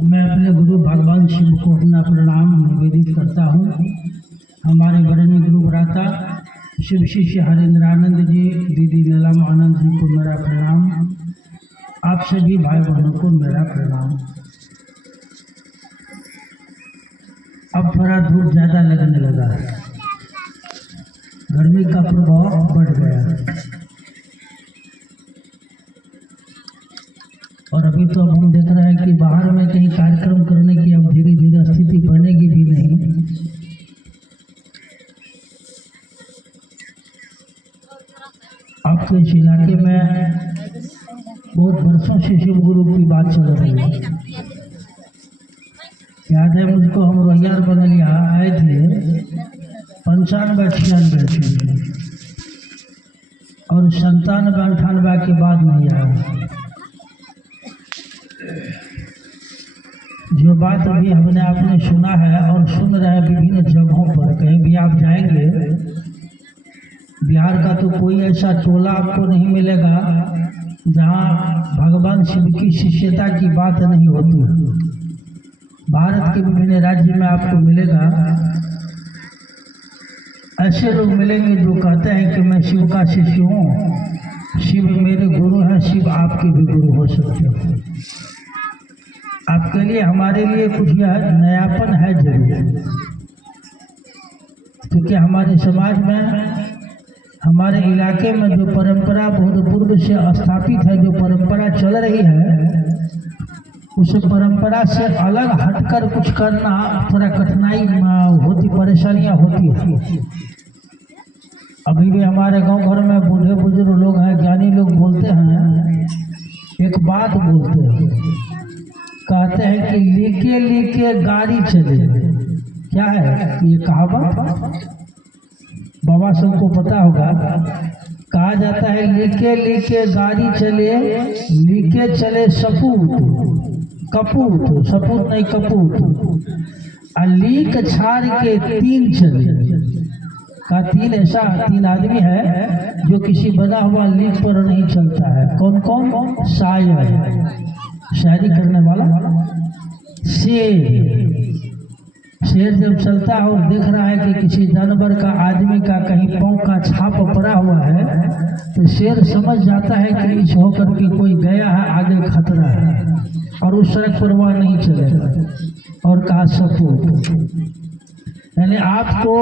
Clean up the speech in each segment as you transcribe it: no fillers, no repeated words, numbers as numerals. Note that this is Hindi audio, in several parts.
मैं अपने गुरु भगवान शिव को अपना प्रणाम निवेदित करता हूँ। हमारे वरण्य गुरु भ्राता शिव शिष्य हरेंद्रानंद जी, दीदी नीलम आनंद जी को मेरा प्रणाम। आप सभी भाई बहनों को मेरा प्रणाम। अब थोड़ा धूप ज़्यादा लगने लगा है, गर्मी का प्रभाव बढ़ गया और अभी तो अब हम देख रहे हैं कि बाहर में कहीं कार्यक्रम करने की अब धीरे धीरे स्थिति बनेगी भी नहीं। आपके इस इलाके में बहुत वर्षों से शिव गुरु की बात चल रही है। याद है मुझको, हम रोहियार बंगलिया आए थे 95-96 और 97-98 के बाद नहीं आया। जो बात अभी हमने आपने सुना है और सुन रहे हैं विभिन्न जगहों पर, कहीं भी आप जाएंगे बिहार का तो कोई ऐसा टोला आपको नहीं मिलेगा जहां भगवान शिव की शिष्यता की बात नहीं होती। भारत के विभिन्न राज्य में आपको मिलेगा, ऐसे लोग मिलेंगे जो कहते हैं कि मैं शिव का शिष्य हूँ, शिव मेरे गुरु हैं, शिव आपके भी गुरु हो सकते हैं। आपके लिए हमारे लिए कुछ यह नयापन है जरूर, क्योंकि हमारे समाज में, हमारे इलाके में जो परंपरा बहुत पूर्व से स्थापित है, जो परंपरा चल रही है, उस परंपरा से अलग हटकर कुछ करना थोड़ा कठिनाई होती, परेशानियां होती है। अभी भी हमारे गांव घर में बूढ़े बुजुर्ग लोग हैं, ज्ञानी लोग बोलते हैं, एक बात बोलते हैं, कहते हैं कि लीके लीके गाड़ी चले। क्या है ये कहावत? बाबा सबको पता होगा। कहा जाता है लीके लीके गाड़ी चले, लीके चले सपूत, कपूत, सपूत नहीं कपूत, और लीक छाड़ के तीन चले। का तीन ऐसा तीन आदमी है जो किसी बना हुआ लीक पर नहीं चलता है। कौन कौन? शायर, शायरी करने वाला, शेर। शेर जब चलता है और देख रहा है कि किसी जानवर का, आदमी का कहीं पाँव का छाप पड़ा हुआ है, तो शेर समझ जाता है कि इस होकर के कोई गया है, आगे खतरा है, और उस सड़क पर वह नहीं चलेगा। और कहा सपूत, यानी आपको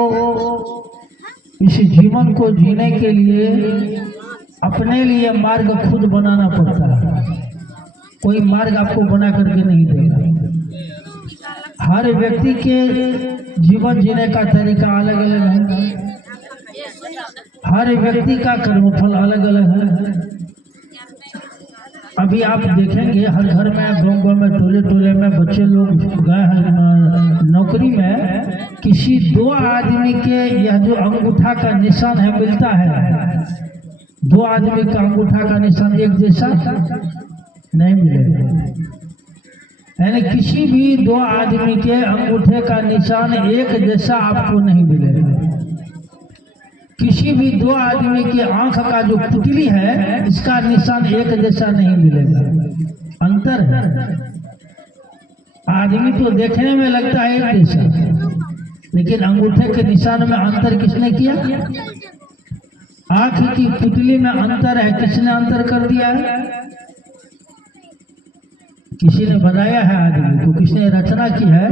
इस जीवन को जीने के लिए अपने लिए मार्ग खुद बनाना पड़ता है, कोई मार्ग आपको बना करके नहीं देगा। हर व्यक्ति के जीवन जीने का तरीका अलग अलग है, हर व्यक्ति का कर्मफल अलग अलग है। अभी आप देखेंगे हर घर में, गाँव में, टोले टोले में बच्चे लोग गए हैं नौकरी में, किसी दो आदमी के यह जो अंगूठा का निशान है मिलता है, दो आदमी का अंगूठा का निशान एक जैसा नहीं मिलेगा। यानी किसी भी दो आदमी के अंगूठे का निशान एक जैसा आपको नहीं मिलेगा। किसी भी दो आदमी के आंख का जो पुतली है, इसका निशान एक जैसा नहीं मिलेगा, अंतर है। आदमी तो देखने में लगता है एक जैसा, लेकिन अंगूठे के निशान में अंतर किसने किया? आंख की पुतली में अंतर है, किसने अंतर कर दिया है? किसी ने बनाया है आदमी को, किसने रचना की है,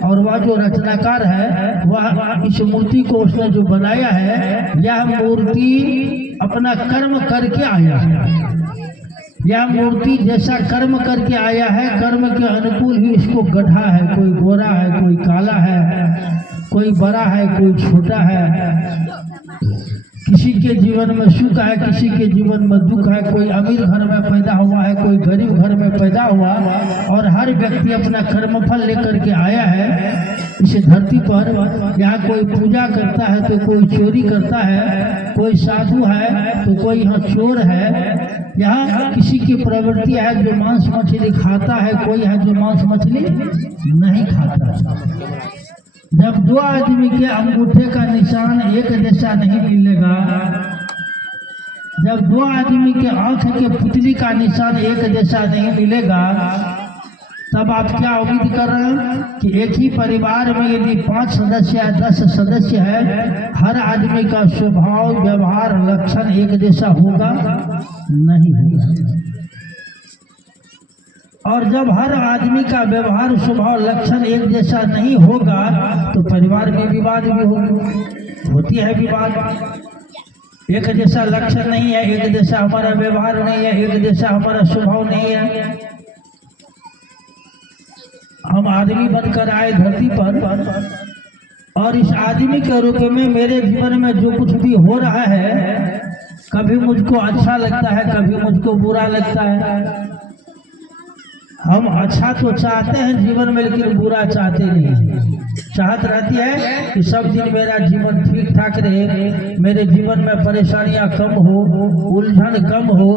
और वह जो रचनाकार है वह इस मूर्ति को उसने जो बनाया है, यह मूर्ति अपना कर्म करके आया है। यह मूर्ति जैसा कर्म करके आया है, कर्म के अनुकूल ही इसको गढ़ा है। कोई गोरा है, कोई काला है, कोई बड़ा है, कोई छोटा है। किसी के जीवन में सुख है, किसी के जीवन में दुख है, कोई अमीर घर में पैदा हुआ है, कोई गरीब घर में पैदा हुआ, और हर व्यक्ति अपना कर्मफल लेकर के आया है इस धरती पर। यहाँ कोई पूजा करता है तो कोई चोरी करता है, कोई साधु है तो कोई यहाँ चोर है। यहाँ किसी की प्रवृत्ति है जो मांस मछली खाता है, कोई है जो मांस मछली नहीं खाता। जब दो आदमी के अंगूठे का निशान एक जैसा नहीं मिलेगा, जब दो आदमी के आंख के पुतली का निशान एक जैसा नहीं मिलेगा, तब आप क्या उम्मीद कर रहे हैं कि एक ही परिवार में यदि 5 सदस्य या 10 सदस्य है, हर आदमी का स्वभाव व्यवहार लक्षण एक जैसा होगा? नहीं होगा। और जब हर आदमी का व्यवहार स्वभाव लक्षण एक जैसा नहीं होगा तो परिवार में विवाद भी होती है। विवाद, एक जैसा लक्षण नहीं है, एक जैसा हमारा व्यवहार नहीं है, एक जैसा हमारा स्वभाव नहीं है। हम आदमी बनकर आए धरती पर और इस आदमी के रूप में मेरे जीवन में जो कुछ भी हो रहा है, कभी मुझको अच्छा लगता है, कभी मुझको बुरा लगता है। हम अच्छा तो चाहते हैं जीवन में, लेकिन बुरा चाहते नहीं। चाहत रहती है कि सब दिन मेरा जीवन ठीक ठाक रहे, मेरे जीवन में परेशानियां कम हो, उलझन कम हो,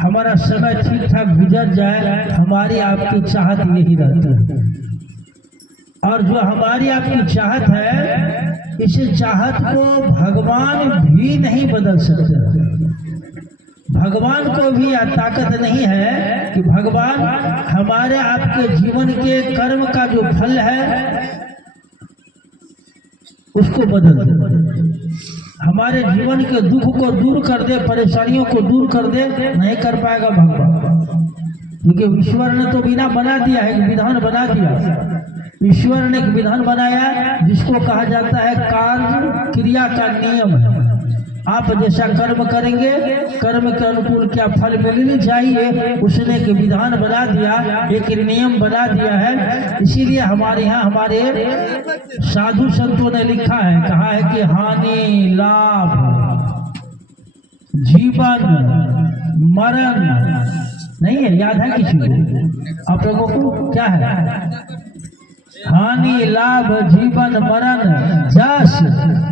हमारा समय ठीक ठाक गुजर जाए। हमारी आपकी चाहत यही रहती है। और जो हमारी आपकी चाहत है, इस चाहत को भगवान भी नहीं बदल सकते। भगवान को भी यह ताकत नहीं है कि भगवान हमारे आपके जीवन के कर्म का जो फल है उसको बदल दे, हमारे जीवन के दुख को दूर कर दे, परेशानियों को दूर कर दे। नहीं कर पाएगा भगवान, क्योंकि ईश्वर ने तो बिना बना दिया है, विधान बना दिया। ईश्वर ने एक विधान बनाया जिसको कहा जाता है कार्य क्रिया का नियम है। आप जैसा कर्म करेंगे, कर्म के अनुकूल क्या फल मिलनी चाहिए, उसने एक विधान बना दिया, एक नियम बना दिया है। इसीलिए हमारे यहाँ हमारे साधु संतों ने लिखा है, कहा है कि हानि लाभ जीवन मरण नहीं है। याद है किसी को? आप लोगों को क्या है? हानि लाभ जीवन मरण जस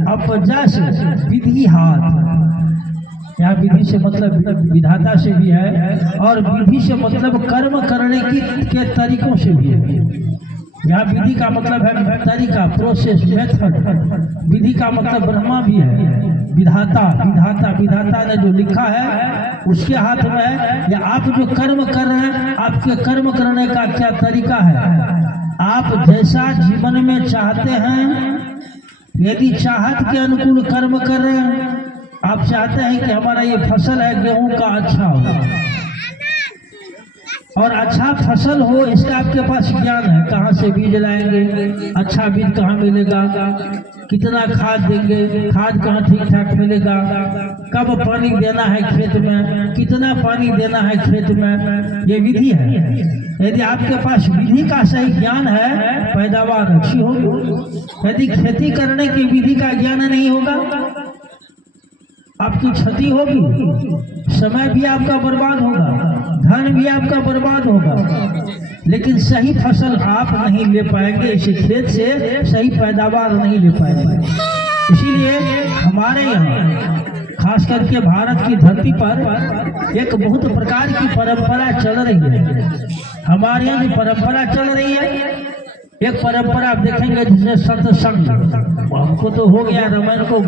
अपजस विधि हाथ। यहाँ विधि से मतलब विधाता से भी है, और विधि से मतलब कर्म करने के तरीकों से भी है। यहाँ विधि का मतलब है तरीका, प्रोसेस, मेथड। विधि का मतलब ब्रह्मा भी है, विधाता। विधाता ने जो लिखा है उसके हाथ में है। या आप जो कर्म कर रहे हैं, आपके कर्म करने का क्या तरीका है? आप जैसा जीवन में चाहते हैं, यदि चाहत के अनुकूल कर्म कर रहे हैं, आप चाहते हैं कि हमारा ये फसल है गेहूं का अच्छा हो और अच्छा फसल हो, इसका आपके पास ज्ञान है। कहाँ से बीज लाएंगे, अच्छा बीज कहाँ मिलेगा, कितना खाद देंगे, खाद कहाँ ठीक ठाक मिलेगा, कब पानी देना है खेत में, कितना पानी देना है खेत में, ये विधि है। यदि आपके पास विधि का सही ज्ञान है, पैदावार अच्छी होगी। यदि खेती करने की विधि का ज्ञान नहीं होगा, आपकी क्षति होगी, समय भी आपका बर्बाद होगा, धन भी आपका बर्बाद होगा, लेकिन सही फसल आप नहीं ले पाएंगे। इस खेत से सही पैदावार नहीं ले पाएंगे। इसीलिए हमारे यहाँ खास करके भारत की धरती पर एक बहुत प्रकार की परंपरा चल रही है। हमारे यहाँ जो परंपरा चल रही है, एक परंपरा आप देखेंगे जिसमें सत्संग, हमको तो हो गया रामायण को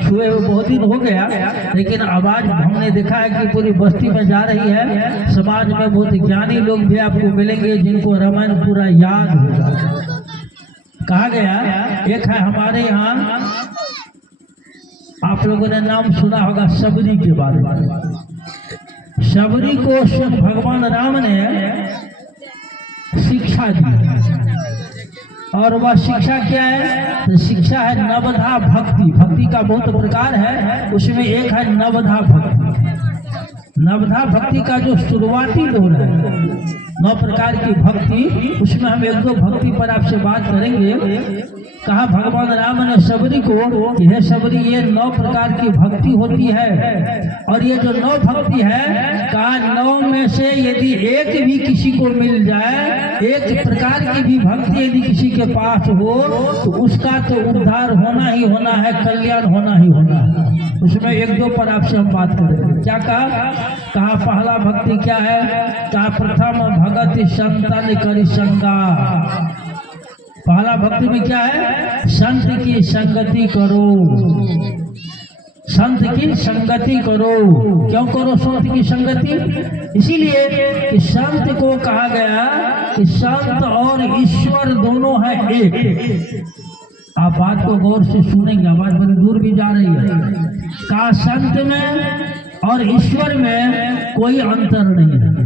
छुए हुए बहुत दिन हो गया, लेकिन आवाज हमने देखा है कि पूरी बस्ती में जा रही है। समाज में बहुत ज्ञानी लोग भी आपको मिलेंगे जिनको रामायण पूरा याद होगा। कहा गया, एक है हमारे यहाँ, आप लोगों ने नाम सुना होगा सबरी के बारे में। सबरी को स्वयं भगवान राम ने शिक्षा दी, और वह शिक्षा क्या है? तो शिक्षा है नवधा भक्ति। भक्ति का बहुत प्रकार है, उसमें एक है नवधा भक्ति। नवधा भक्ति का जो शुरुआती दौर है, 9 प्रकार की भक्ति, उसमें हम 1-2 भक्ति पर आपसे बात करेंगे। कहा भगवान राम ने सबरी को, यह सबरी ये 9 प्रकार की भक्ति होती है, और ये जो 9 भक्ति है, कहा 9 में से यदि एक भी किसी को मिल जाए, एक प्रकार की भी भक्ति यदि किसी के पास हो, तो उसका तो उद्धार होना ही होना है, कल्याण होना ही होना है। उसमें 1-2 पर आपसे हम बात करेंगे। क्या कहा पहला भक्ति क्या है? कहा प्रथम भगत संतन करि संगा। पहला भक्ति में क्या है? संत की संगति करो, संत की संगति करो। क्यों करो संत की संगति? इसीलिए कि संत को कहा गया कि संत और ईश्वर दोनों है एक। आप बात को गौर से सुनेंगे, आवाज बड़ी दूर भी जा रही है। का संत में और ईश्वर में कोई अंतर नहीं है।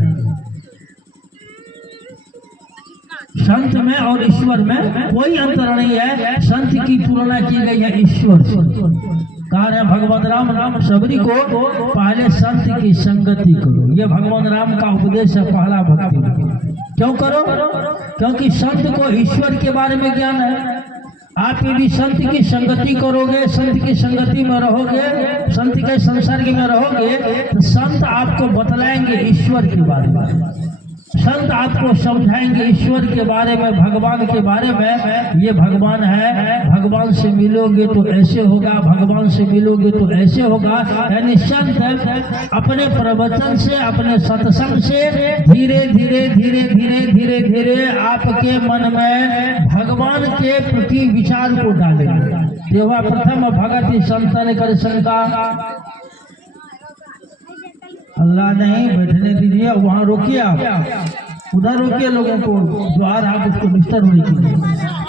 संत में और ईश्वर में कोई अंतर नहीं है। संत की तुलना की गई है ईश्वर से। कहा है भगवान राम सबरी को पहले संत की संगति करो। ये भगवान राम का उपदेश है, पहला भक्ति। क्यों करो? क्योंकि संत को ईश्वर के बारे में ज्ञान है। आप यदि संत की संगति करोगे, संत की संगति में रहोगे, संत के संसर्ग में रहोगे, तो संत आपको बतलाएंगे ईश्वर के बारे में। संत आपको समझाएंगे ईश्वर के बारे में, भगवान के बारे में। ये भगवान है, भगवान से मिलोगे तो ऐसे होगा, भगवान से मिलोगे तो ऐसे होगा। यानी संत अपने प्रवचन से, अपने सत्संग से धीरे धीरे धीरे धीरे धीरे धीरे आपके मन में भगवान के प्रति विचार को डालेंगे। तेवा प्रथम भगत संतन कर शंका। अल्लाह नहीं, बैठने दीजिए, वहाँ रोकिए, आप उधर रोकिए लोगों को, द्वार आप उसको डिस्टर्ब नहीं कीजिए।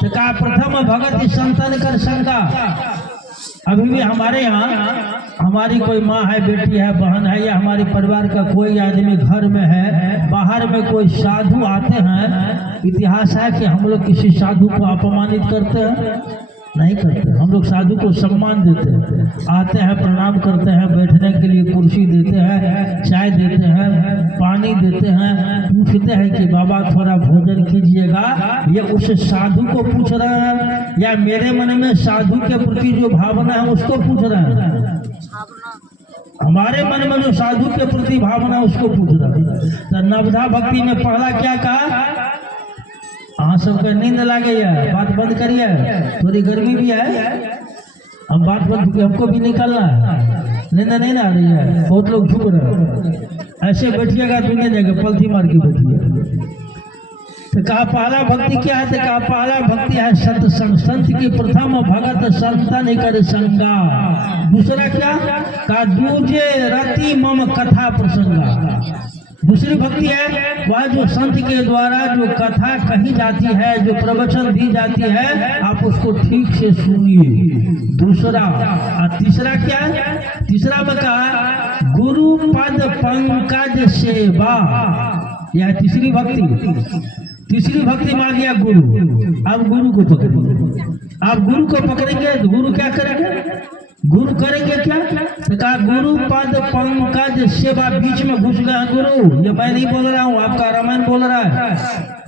तो कहा प्रथम भगत संतन कर शंका। अभी भी हमारे यहाँ हमारी कोई माँ है, बेटी है, बहन है, या हमारे परिवार का कोई आदमी घर में है, बाहर में कोई साधु आते हैं, इतिहास है कि हम लोग किसी साधु को अपमानित करते हैं? नहीं करते। हम लोग साधु को सम्मान देते हैं। आते हैं, प्रणाम करते हैं, बैठने के लिए कुर्सी देते हैं, चाय देते हैं, पानी देते हैं, पूछते हैं कि बाबा थोड़ा भोजन कीजिएगा। ये उस साधु को पूछ रहे हैं या मेरे मन में साधु के प्रति जो भावना है उसको पूछ रहे हैं? हमारे मन में जो साधु के प्रति भावना उसको पूछ रहे हैं। तो नवधा भक्ति में पहला क्या कहा? हाँ, सबका नींद लगे है, बात बंद करिए, थोड़ी गर्मी भी है, हम बात बंद, हमको भी निकलना है, नींद नहीं ना आ रही है, बहुत लोग झुक रहे हैं। ऐसे बैठिएगा दुनिया जगह पलथी मार के बैठिए। तो कहा पहला भक्ति क्या है? तो कहा पहला भक्ति है सत्संग। संत की प्रथम भगत संतन कर संगा। दूसरा क्या? का दूजे रति मम कथा प्रसंगा। दूसरी भक्ति है वह जो संत के द्वारा जो कथा कही जाती है, जो प्रवचन दी जाती है, आप उसको ठीक से सुनिए। दूसरा। और तीसरा क्या? तीसरा में कहा गुरु पद पंकज सेवा। यह तीसरी भक्ति। तीसरी भक्ति में आ गया गुरु। अब गुरु को पकड़ेंगे। आप गुरु को पकड़ेंगे तो गुरु क्या करेंगे? गुरु करेंगे क्या? तो कहा गुरु पद पंकज सेवा। बीच में घुस गया गुरु। ये मैं नहीं बोल रहा हूँ, आपका रामायण बोल रहा है।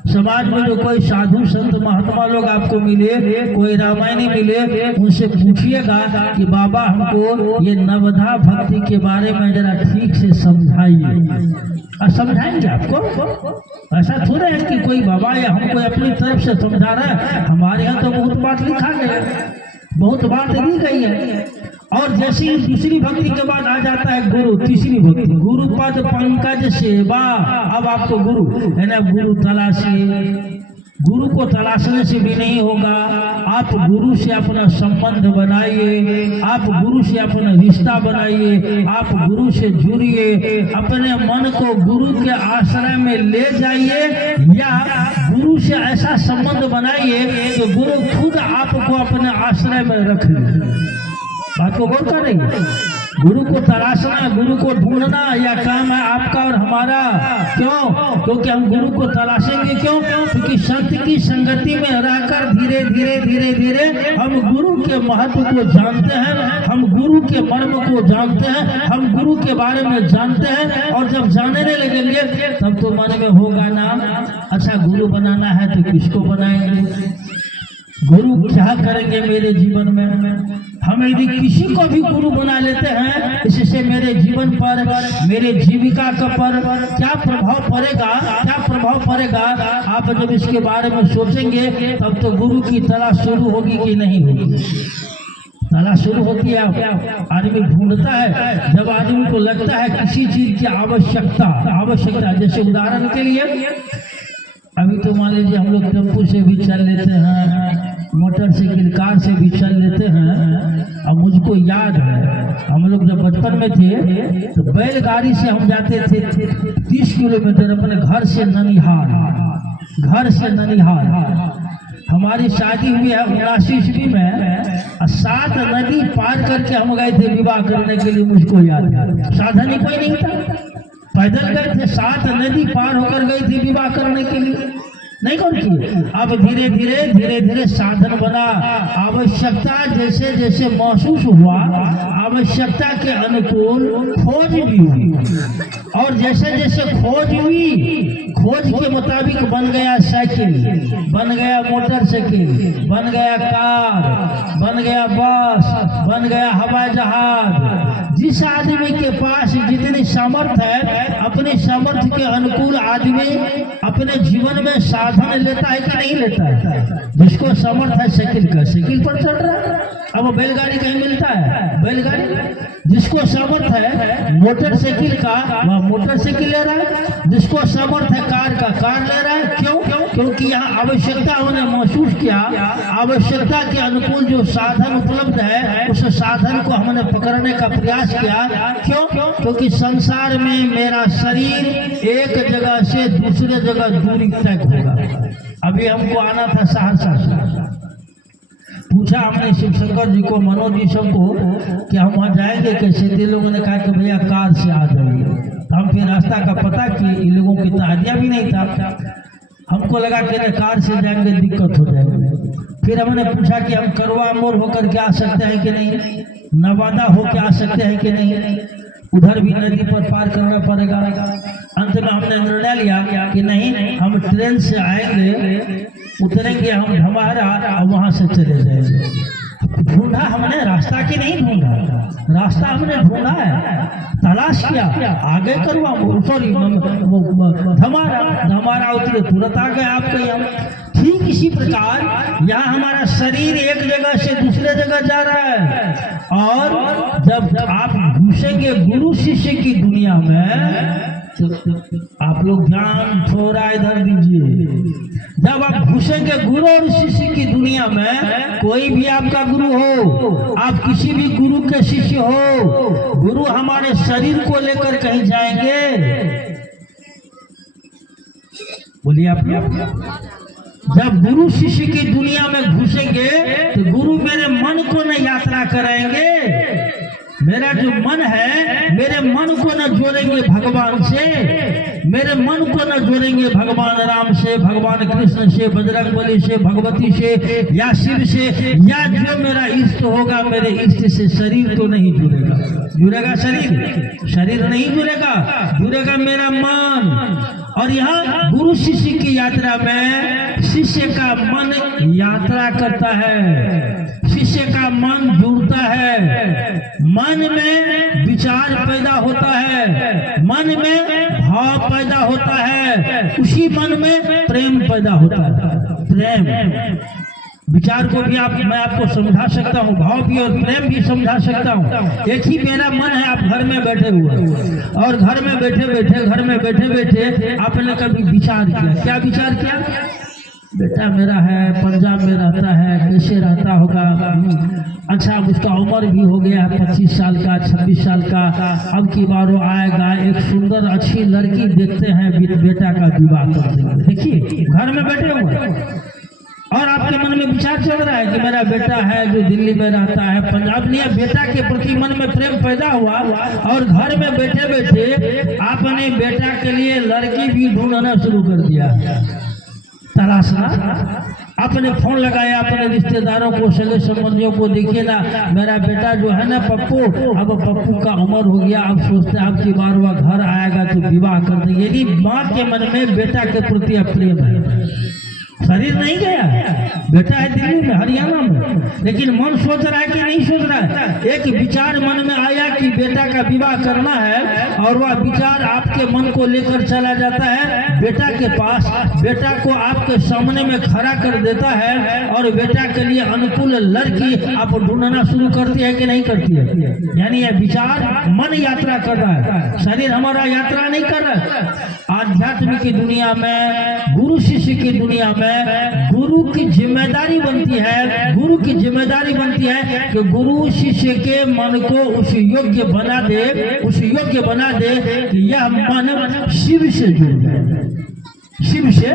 समाज में जो कोई साधु संत महात्मा लोग आपको मिले, कोई रामायणी मिले, उनसे पूछिएगा कि बाबा हमको ये नवधा भक्ति के बारे में जरा ठीक से समझाइए। और समझाएंगे आपको। ऐसा थोड़ा है कि कोई बाबा या हमको अपनी तरफ से समझा रहा है। हमारे यहाँ तो बहुत बात लिखा गया, बहुत बात दी गई है। और जैसे दूसरी भक्ति के बाद आ जाता है गुरु। तीसरी भक्ति गुरु पद पंकज सेवा। अब आपको गुरु है ना, गुरु तलाशिए। गुरु को तलाशने से भी नहीं होगा। आप गुरु से अपना संबंध बनाइए, आप गुरु से अपना रिश्ता बनाइए, आप गुरु से जुड़िए, अपने मन को गुरु के आश्रय में ले जाइए, या गुरु से ऐसा संबंध बनाइए तो गुरु खुद आपको अपने आश्रय में रख ले। बात को गौर कर रही है। गुरु को तलाशना, गुरु को ढूंढना यह काम है आपका और हमारा। क्यों? क्योंकि हम गुरु को तलाशेंगे। क्यों? क्योंकि संत की संगति में रहकर धीरे धीरे धीरे धीरे हम गुरु के महत्व को जानते हैं, हम गुरु के मर्म को जानते हैं, हम गुरु के बारे में जानते हैं। और जब जानने लगेंगे तब तो मन में होगा ना, अच्छा गुरु बनाना है तो किसको बनाएंगे, गुरु क्या करेंगे मेरे जीवन में। हम यदि किसी को भी गुरु बना लेते हैं, इससे मेरे जीवन पर, मेरे जीविका पर क्या प्रभाव पड़ेगा, क्या प्रभाव पड़ेगा। आप जब इसके बारे में सोचेंगे तब तो गुरु की तलाश शुरू होगी कि नहीं होगी। तलाश शुरू होती है, आदमी ढूंढता है। जब आदमी को लगता है किसी चीज की आवश्यकता, जैसे उदाहरण के लिए अभी तो मान लीजिए हम लोग टेम्पू से भी चल लेते हैं, मोटरसाइकिल कार से भी चल लेते हैं। अब मुझको याद है हम लोग जब बचपन में थे तो बैलगाड़ी से हम जाते थे 30 किलोमीटर अपने घर से ननिहाल। घर से ननिहाल। हमारी शादी हुई है 79 ईस्वी में, 7 नदी पार करके हम गए थे विवाह करने के लिए, मुझको याद है। साधन ही कोई नहीं था, पैदल गए थे, 7 नदी पार होकर गई थी विवाह करने के लिए, नहीं कौन की। अब धीरे धीरे साधन बना, आवश्यकता जैसे जैसे महसूस हुआ, आवश्यकता के अनुकूल खोज भी हुई, और जैसे जैसे खोज हुई, खोज के मुताबिक बन गया साइकिल, बन गया मोटरसाइकिल, बन गया कार, बन गया बस, बन गया हवाई जहाज। जिस आदमी के पास जितनी सामर्थ्य है, अपने सामर्थ्य के अनुकूल आदमी अपने जीवन में साधन लेता है कि नहीं लेता है। जिसको सामर्थ्य है साइकिल का, साइकिल पर चल रहा है। अब बैलगाड़ी कहीं मिलता है, बैलगाड़ी। जिसको सामर्थ्य है मोटरसाइकिल का, वह मोटरसाइकिल ले रहा है। जिसको सामर्थ्य है कार का, कार ले रहा है। क्यों? क्योंकि यहाँ आवश्यकता उन्हें महसूस किया, आवश्यकता के अनुकूल जो साधन उपलब्ध है, उस साधन को हमने पकड़ने का प्रयास किया। क्यों? क्योंकि संसार में मेरा शरीर एक जगह से दूसरे जगह दूरी तय होगा। अभी हमको आना था सहरसा से, पूछा हमने शिव शंकर जी को, मनोज जी सबको कि हम वहाँ जाएंगे कैसे। तो लोगों ने कहा कि भैया कार से आ जाइए। तो हम फिर रास्ता का पता कि इन लोगों की तो आइडिया भी नहीं था। हमको लगा कि कार से जाएंगे दिक्कत हो जाएगी। फिर हमने पूछा कि हम करवा मोड़ होकर के आ सकते हैं कि नहीं, नवादा होकर आ सकते हैं कि नहीं, उधर भी नदी पर पार करना पड़ेगा। अंत में हमने निर्णय लिया कि नहीं, हम ट्रेन से आएंगे, उतरेंगे हम धमारा और वहां से चले जाएंगे। ढूंढा हमने, रास्ता की नहीं ढूंढा, रास्ता हमने ढूंढा है, तलाश किया। आगे करवा सॉरी धमारा उतरे, तुरंत आ गए आपके यहाँ। ठीक इसी प्रकार यहाँ हमारा शरीर एक जगह से दूसरे जगह जा रहा है, और जब आप घुसेंगे गुरु शिष्य की दुनिया में, तो आप लोग ध्यान थोड़ा इधर दीजिए। जब आप घुसेंगे गुरु और शिष्य की दुनिया में, कोई भी आपका गुरु हो, आप किसी भी गुरु के शिष्य हो, गुरु हमारे शरीर को लेकर कहीं जाएंगे। बोलिए आप लोग। जब गुरु शिष्य की दुनिया में घुसेंगे तो गुरु मेरे मन को न यात्रा कराएंगे। मेरा जो मन है, मेरे मन को न जोड़ेंगे भगवान से, मेरे मन को न जोड़ेंगे भगवान राम से, भगवान कृष्ण से, बजरंग बली से, भगवती से, या शिव से, या जो मेरा इष्ट होगा मेरे इष्ट से। शरीर तो नहीं जुड़ेगा, जुड़ेगा शरीर, शरीर नहीं जुड़ेगा, जुड़ेगा मेरा मन। और यहाँ गुरु शिष्य की यात्रा में शिष्य का मन यात्रा करता है, शिष्य का मन जुड़ता है, मन में विचार पैदा होता है, मन में भाव पैदा होता है, उसी मन में प्रेम पैदा होता है। प्रेम विचार को भी मैं आपको समझा सकता हूँ, भाव भी और प्रेम भी समझा सकता हूँ। एक ही मेरा मन है, आप घर में बैठे हुए, और घर में बैठे बैठे आपने कभी विचार किया? क्या विचार किया? बेटा मेरा है, पंजाब में रहता है, कैसे रहता होगा। अच्छा, उसका उम्र भी हो गया है 25 साल का, 26 साल का। अब की बार वो आएगा, एक सुंदर अच्छी लड़की देखते हैं, बेटा का विवाह कर देंगे। देखिए घर में बैठे हुए, और आपके मन में विचार चल रहा है कि मेरा बेटा है जो दिल्ली में रहता है, पंजाब नहीं है। बेटा के प्रति मन में प्रेम पैदा हुआ, और घर में बैठे बैठे आपने बेटा के लिए लड़की भी ढूंढना शुरू कर दिया, तलाशना। आपने फोन लगाया अपने रिश्तेदारों को, सगे संबंधियों को, देखिए ना मेरा बेटा जो है ना पप्पू, अब पप्पू का उम्र हो गया, अब सोचते हैं अब की बार वह घर आएगा तो विवाह कर देंगे। यदि माँ के मन में बेटा के प्रति प्रेम है, शरीर नहीं गया, बेटा है दिल्ली में, हरियाणा में, लेकिन मन सोच रहा है कि नहीं सोच रहा है। एक विचार मन में आया कि बेटा का विवाह करना है, और वह विचार आपके मन को लेकर चला जाता है बेटा के पास, बेटा को आपके सामने में खड़ा कर देता है, और बेटा के लिए अनुकूल लड़की आप ढूंढना शुरू करती है कि नहीं करती है। यानी यह विचार मन यात्रा कर रहा है, शरीर हमारा यात्रा नहीं कर रहा है। आध्यात्म की दुनिया में, गुरु शिष्य की दुनिया में गुरु की जिम्मेदारी बनती है, गुरु की जिम्मेदारी बनती है कि गुरु शिष्य के मन को उस योग्य बना दे, उस योग्य बना दे कि यह मन शिव से जुड़ जाए। शिव से,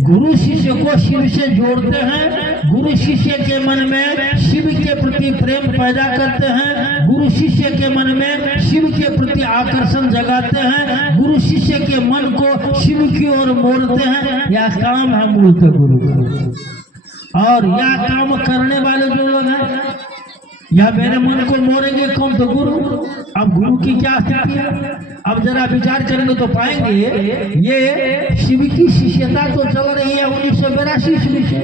गुरु शिष्य को शिव से जोड़ते हैं, गुरु शिष्य के मन में शिव के प्रति प्रेम पैदा करते हैं, गुरु शिष्य के मन में शिव के प्रति आकर्षण जगाते हैं, गुरु शिष्य के मन को शिव की ओर मोड़ते हैं। यह काम है मूलतः गुरु का। और यह काम करने वाले जो लोग हैं, या मेरे मन को मोड़ेंगे कौन? तो गुरु। अब गुरु की क्या स्थिति है? अब जरा विचार करेंगे तो पाएंगे ये शिव की शिष्यता तो चल रही है 1982 ईस्वी से।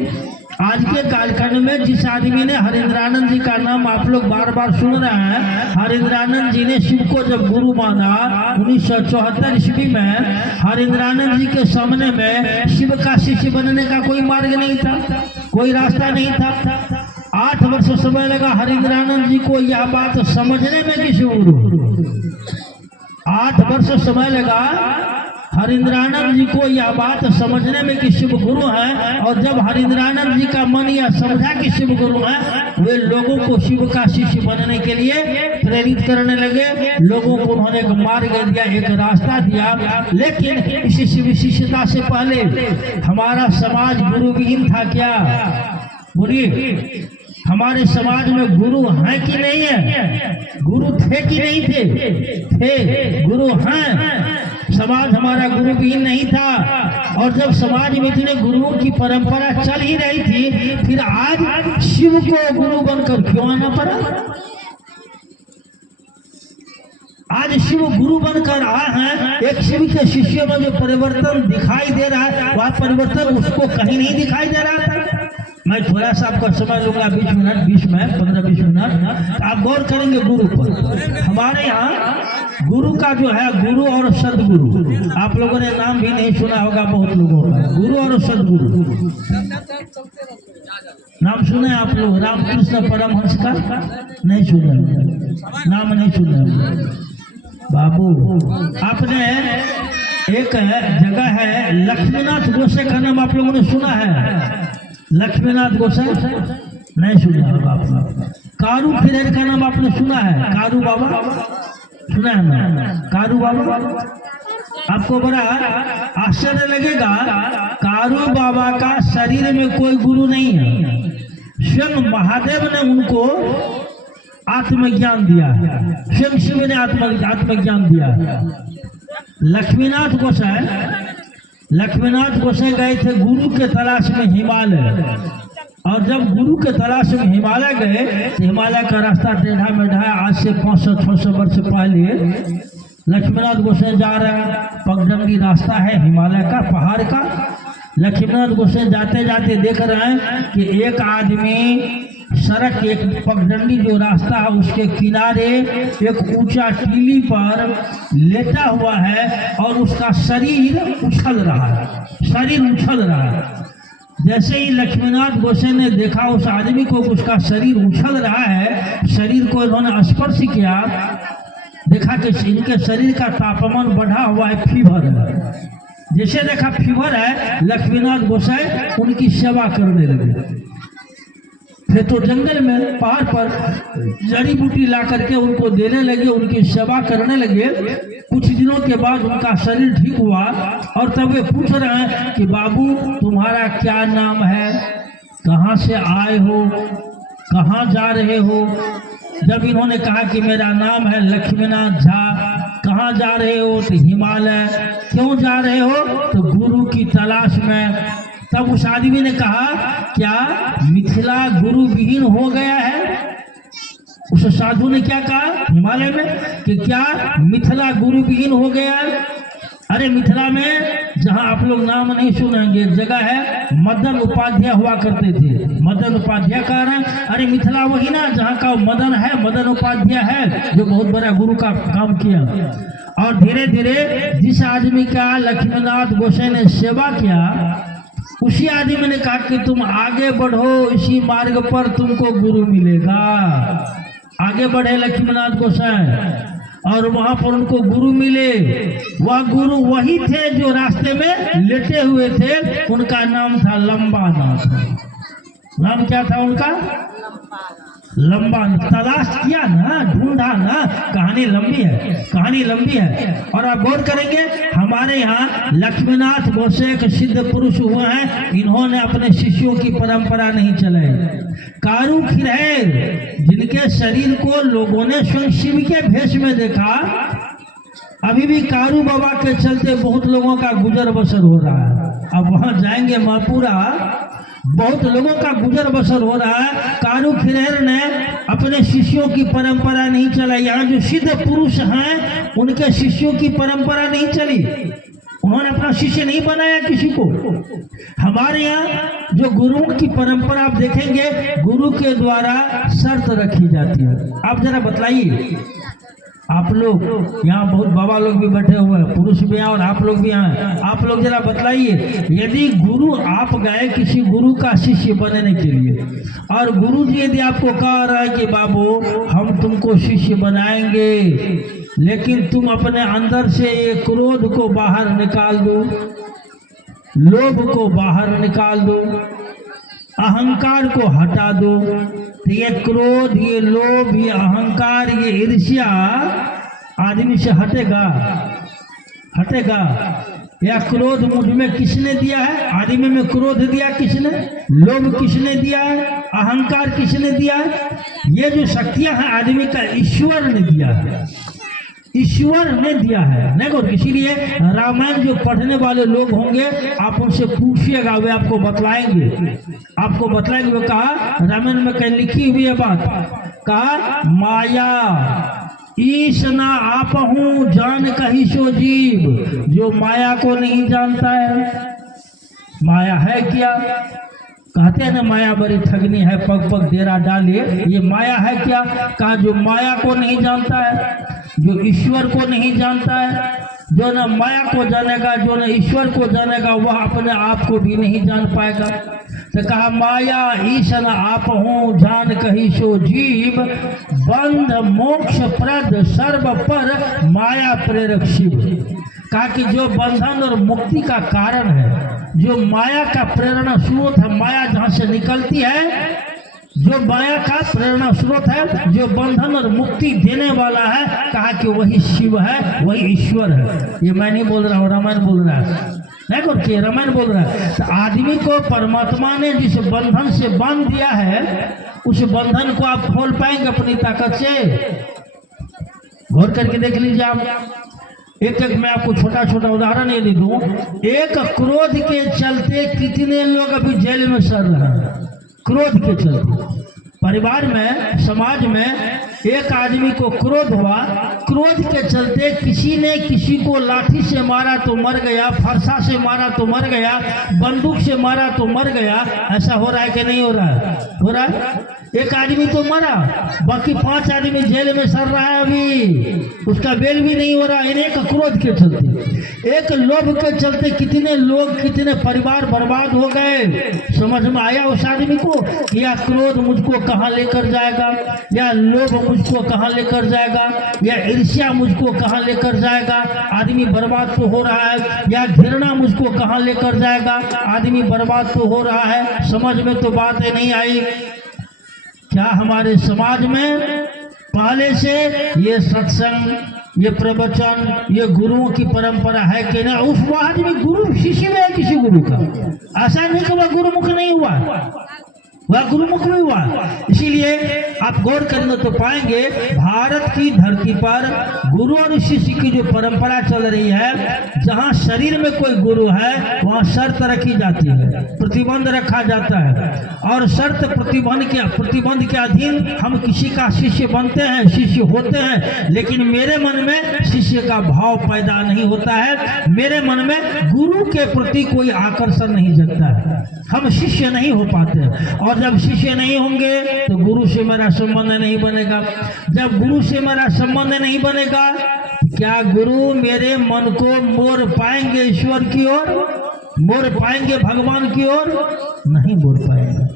आज के कालखंड में जिस आदमी ने हरिंद्रानंद जी का नाम आप लोग बार बार सुन रहे हैं, हरिंद्रानंद जी ने शिव को जब गुरु माना 1974 ईस्वी में, हरिंद्रानंद जी के सामने में शिव का शिष्य बनने का कोई मार्ग नहीं था, कोई रास्ता नहीं था। 8 वर्ष समय लगा हरिंद्रानंद जी को यह बात समझने में कि शिव गुरु, 8 वर्ष समय लगा हरिंद्रानंद जी को यह बात समझने में कि शिव गुरु है। और जब हरिंद्रानंद जी का मन यह समझा कि शिव गुरु है, वे लोगों को शिव का शिष्य बनने के लिए प्रेरित करने लगे। लोगों को उन्होंने एक मार्ग दिया, एक रास्ता दिया। लेकिन इस शिव शिष्यता से पहले हमारा समाज गुरु विहीन था क्या? बोलिए, हमारे समाज में गुरु है कि नहीं है? गुरु थे कि नहीं थे? थे, गुरु हैं। समाज हमारा गुरु भी नहीं था। और जब समाज में इतने गुरुओं की परंपरा चल ही रही थी, फिर आज शिव को गुरु बनकर क्यों आना पड़ा? आज शिव गुरु बनकर आए हैं। एक शिव के शिष्यों में जो परिवर्तन दिखाई दे रहा है, वह परिवर्तन उसको कहीं नहीं दिखाई दे रहा था। मैं थोड़ा सा आपका समय लूंगा, 20 मिनट, 20 में 15-20 मिनट आप गौर करेंगे गुरु पर। हमारे यहाँ गुरु का जो है, गुरु और सदगुरु, आप लोगों ने नाम भी नहीं सुना होगा बहुत लोगों का। गुरु और सदगुरु नाम सुने आप लोग? रामकृष्ण परमहंस का नहीं सुने, नाम नहीं सुने बाबू। आपने एक जगह है लक्ष्मीनाथ गोसाई का नाम आप लोगों ने सुना है? लक्ष्मीनाथ गोसाई नहीं सुना होगा आप लोग। कारू फिर का नाम आपने सुना है? कारू बाबा सुना है ना? कारू बाबा, आपको बड़ा आश्चर्य लगेगा, कारू बाबा का शरीर में कोई गुरु नहीं है। स्वयं महादेव ने उनको आत्मज्ञान दिया है, स्वयं शिव ने आत्मज्ञान दिया है। लक्ष्मीनाथ गोसाई गए थे गुरु के तलाश में हिमालय। और जब गुरु के तलाश में हिमालय गए तो हिमालय का रास्ता टेढ़ा मेढ़ा है। आज से 500-600 वर्ष पहले लक्ष्मीनाथ गोसाई जा रहे हैं, पगडंडी रास्ता है हिमालय का, पहाड़ का। लक्ष्मीनाथ गोसाई जाते जाते देख रहे हैं कि एक आदमी सड़क, एक पगडंडी जो रास्ता है उसके किनारे एक ऊंचा टीली पर लेटा हुआ है और उसका शरीर उछल रहा है। जैसे ही लक्ष्मीनाथ गोसाई ने देखा उस आदमी को, उसका शरीर उछल रहा है, शरीर को इन्होंने स्पर्श किया, देखा कि इनके शरीर का तापमान बढ़ा हुआ है, फीवर है। जैसे देखा फीवर है, लक्ष्मीनाथ गोसाई उनकी सेवा करने लगे। फिर तो जंगल में, पहाड़ पर जड़ी बूटी ला करके उनको देने लगे, उनकी सेवा करने लगे। कुछ दिनों के बाद उनका शरीर ठीक हुआ और तब वे पूछ रहे हैं कि बाबू तुम्हारा क्या नाम है, कहाँ से आए हो, कहाँ जा रहे हो? जब इन्होंने कहा कि मेरा नाम है लक्ष्मीनाथ झा, कहाँ जा रहे हो? तो हिमालय। क्यों जा रहे हो? तो गुरु की तलाश में। तब उस आदमी ने कहा क्या मिथिला गुरु विहीन हो गया है? उस साधु ने क्या कहा हिमालय में कि क्या मिथिला गुरु विहीन हो गया है? अरे मिथिला में, जहां आप लोग नाम नहीं सुनेंगे, एक जगह है मदन उपाध्याय हुआ करते थे। मदन उपाध्याय कह रहे हैं, अरे मिथिला वही ना जहां का मदन है, मदन उपाध्याय है जो बहुत बड़ा गुरु का काम किया। और धीरे धीरे जिस आदमी का लक्ष्मीनाथ गोसाई ने सेवा किया, उसी आदमी ने कहा कि तुम आगे बढ़ो, इसी मार्ग पर तुमको गुरु मिलेगा। आगे बढ़े लक्ष्मीनाथ गोसाई और वहां पर उनको गुरु मिले। वह गुरु वही थे जो रास्ते में लेटे हुए थे। उनका नाम था लंबा नाथ। नाम क्या था उनका? लंबा तलाश किया ना, ढूंढा ना, कहानी लंबी है, कहानी लंबी है। और आप गौर करेंगे हमारे यहाँ लक्ष्मीनाथ गोसे एक सिद्ध पुरुष हुए हैं, इन्होंने अपने शिष्यों की परंपरा नहीं चलाई। कारू खिरहर जिनके शरीर को लोगों ने स्वयं शिव के भेष में देखा, अभी भी कारू बाबा के चलते बहुत लोगों का गुजर बसर हो रहा है। अब वहां जाएंगे महापुरा, बहुत लोगों का गुजर बसर हो रहा है। कारू खिरहर ने अपने शिष्यों की परंपरा नहीं चलाई। यहाँ जो सिद्ध पुरुष हैं उनके शिष्यों की परंपरा नहीं चली, उन्होंने अपना शिष्य नहीं बनाया किसी को। हमारे यहाँ जो गुरुओं की परंपरा आप देखेंगे, गुरु के द्वारा शर्त रखी जाती है। आप जरा बतलाइए, आप लोग यहाँ बहुत बाबा लोग भी बैठे हुए हैं, पुरुष भी हैं और आप लोग भी हैं, आप लोग जरा बतलाइए, यदि गुरु आप गए किसी गुरु का शिष्य बनने के लिए और गुरु जी यदि आपको कह रहा है कि बाबू हम तुमको शिष्य बनाएंगे, लेकिन तुम अपने अंदर से ये क्रोध को बाहर निकाल दो, लोभ को बाहर निकाल दो, अहंकार को हटा दो, तो ये क्रोध, ये लोभ, ये अहंकार, ये ईर्ष्या आदमी से हटेगा? हटेगा? या क्रोध मुझ में किसने दिया है? आदमी में क्रोध दिया किसने? लोभ किसने दिया है? अहंकार किसने दिया है? ये जो शक्तियां हैं आदमी का ईश्वर ने दिया है, ईश्वर ने दिया है। नहीं, इसीलिए रामायण जो पढ़ने वाले लोग होंगे आप उनसे पूछिएगा, वे आपको बतलाएंगे, आपको बतलाएंगे। वो कहा रामायण में कहीं लिखी हुई है बात, कहा माया ईश ना आप हूँ जान कही सो जीव। जो माया को नहीं जानता है, माया है क्या? कहते हैं ना माया बड़ी ठगनी है, पग पग डेरा डाले, ये माया है क्या? कहा जो माया को नहीं जानता है, जो ईश्वर को नहीं जानता है, जो न माया को जानेगा, जो न ईश्वर को जानेगा, वह अपने आप को भी नहीं जान पाएगा। तो कहा माया ईशन आप हूँ जान कही सो जीव, बंध मोक्ष प्रद सर्व पर माया प्रेरक शिव। कहा कि जो बंधन और मुक्ति का कारण है, जो माया का प्रेरणा स्रोत है, माया जहाँ से निकलती है, जो माया का प्रेरणा स्रोत है, जो बंधन और मुक्ति देने वाला है, कहा कि वही शिव है, वही ईश्वर है। ये मैं नहीं बोल रहा हूँ, रामायण बोल रहा है, नहीं करके रामायण बोल रहा है। तो आदमी को परमात्मा ने जिस बंधन से बांध दिया है, उस बंधन को आप खोल पाएंगे अपनी ताकत से? गौर करके देख लीजिए आप। एक एक मैं आपको छोटा छोटा उदाहरण ये दे दूं। एक क्रोध के चलते कितने लोग अभी जेल में सड़ रहे हैं, क्रोध के चलते। परिवार में, समाज में एक आदमी को क्रोध हुआ, क्रोध के चलते किसी ने किसी को लाठी से मारा तो मर गया, फरसा से मारा तो मर गया, बंदूक से मारा तो मर गया। ऐसा हो रहा है कि नहीं हो रहा है? हो रहा है। एक आदमी तो मरा, बाकी 5 आदमी जेल में सड़ रहा है, अभी उसका बेल भी नहीं हो रहा है, एक क्रोध के चलते। एक लोभ के चलते कितने लोग, कितने परिवार बर्बाद हो गए। समझ में आया उस आदमी को? या क्रोध मुझको कहाँ लेकर जाएगा, या लोभ मुझको कहाँ लेकर जाएगा, या ईर्ष्या मुझको कहाँ लेकर जाएगा, आदमी बर्बाद तो हो रहा है। या घृणा मुझको कहाँ लेकर जाएगा, आदमी बर्बाद तो हो रहा है। समझ में तो बातें नहीं आई। क्या हमारे समाज में पहले से ये सत्संग, ये प्रवचन, ये गुरुओं की परंपरा है कि ना? उस आदमी गुरु शिष्य में है किसी गुरु का, ऐसा नहीं कि वह गुरुमुख नहीं हुआ, वह गुरुमुख भी हुआ। इसीलिए आप गौर करेंगे तो पाएंगे भारत की धरती पर गुरु और शिष्य की जो परंपरा चल रही है, जहां शरीर में कोई गुरु है वहां शर्त रखी जाती है, प्रतिबंध रखा जाता है, और शर्त प्रतिबंध के अधीन हम किसी का शिष्य बनते हैं, शिष्य होते हैं। लेकिन मेरे मन में शिष्य का भाव पैदा नहीं होता है, मेरे मन में गुरु के प्रति कोई आकर्षण नहीं जगता है, हम शिष्य नहीं हो पाते। और जब शिष्य नहीं होंगे तो गुरु से मेरा संबंध नहीं बनेगा। जब गुरु से मेरा संबंध नहीं बनेगा, क्या गुरु मेरे मन को मोड़ पाएंगे ईश्वर की ओर, मोड़ पाएंगे भगवान की ओर? नहीं मोड़ पाएंगे।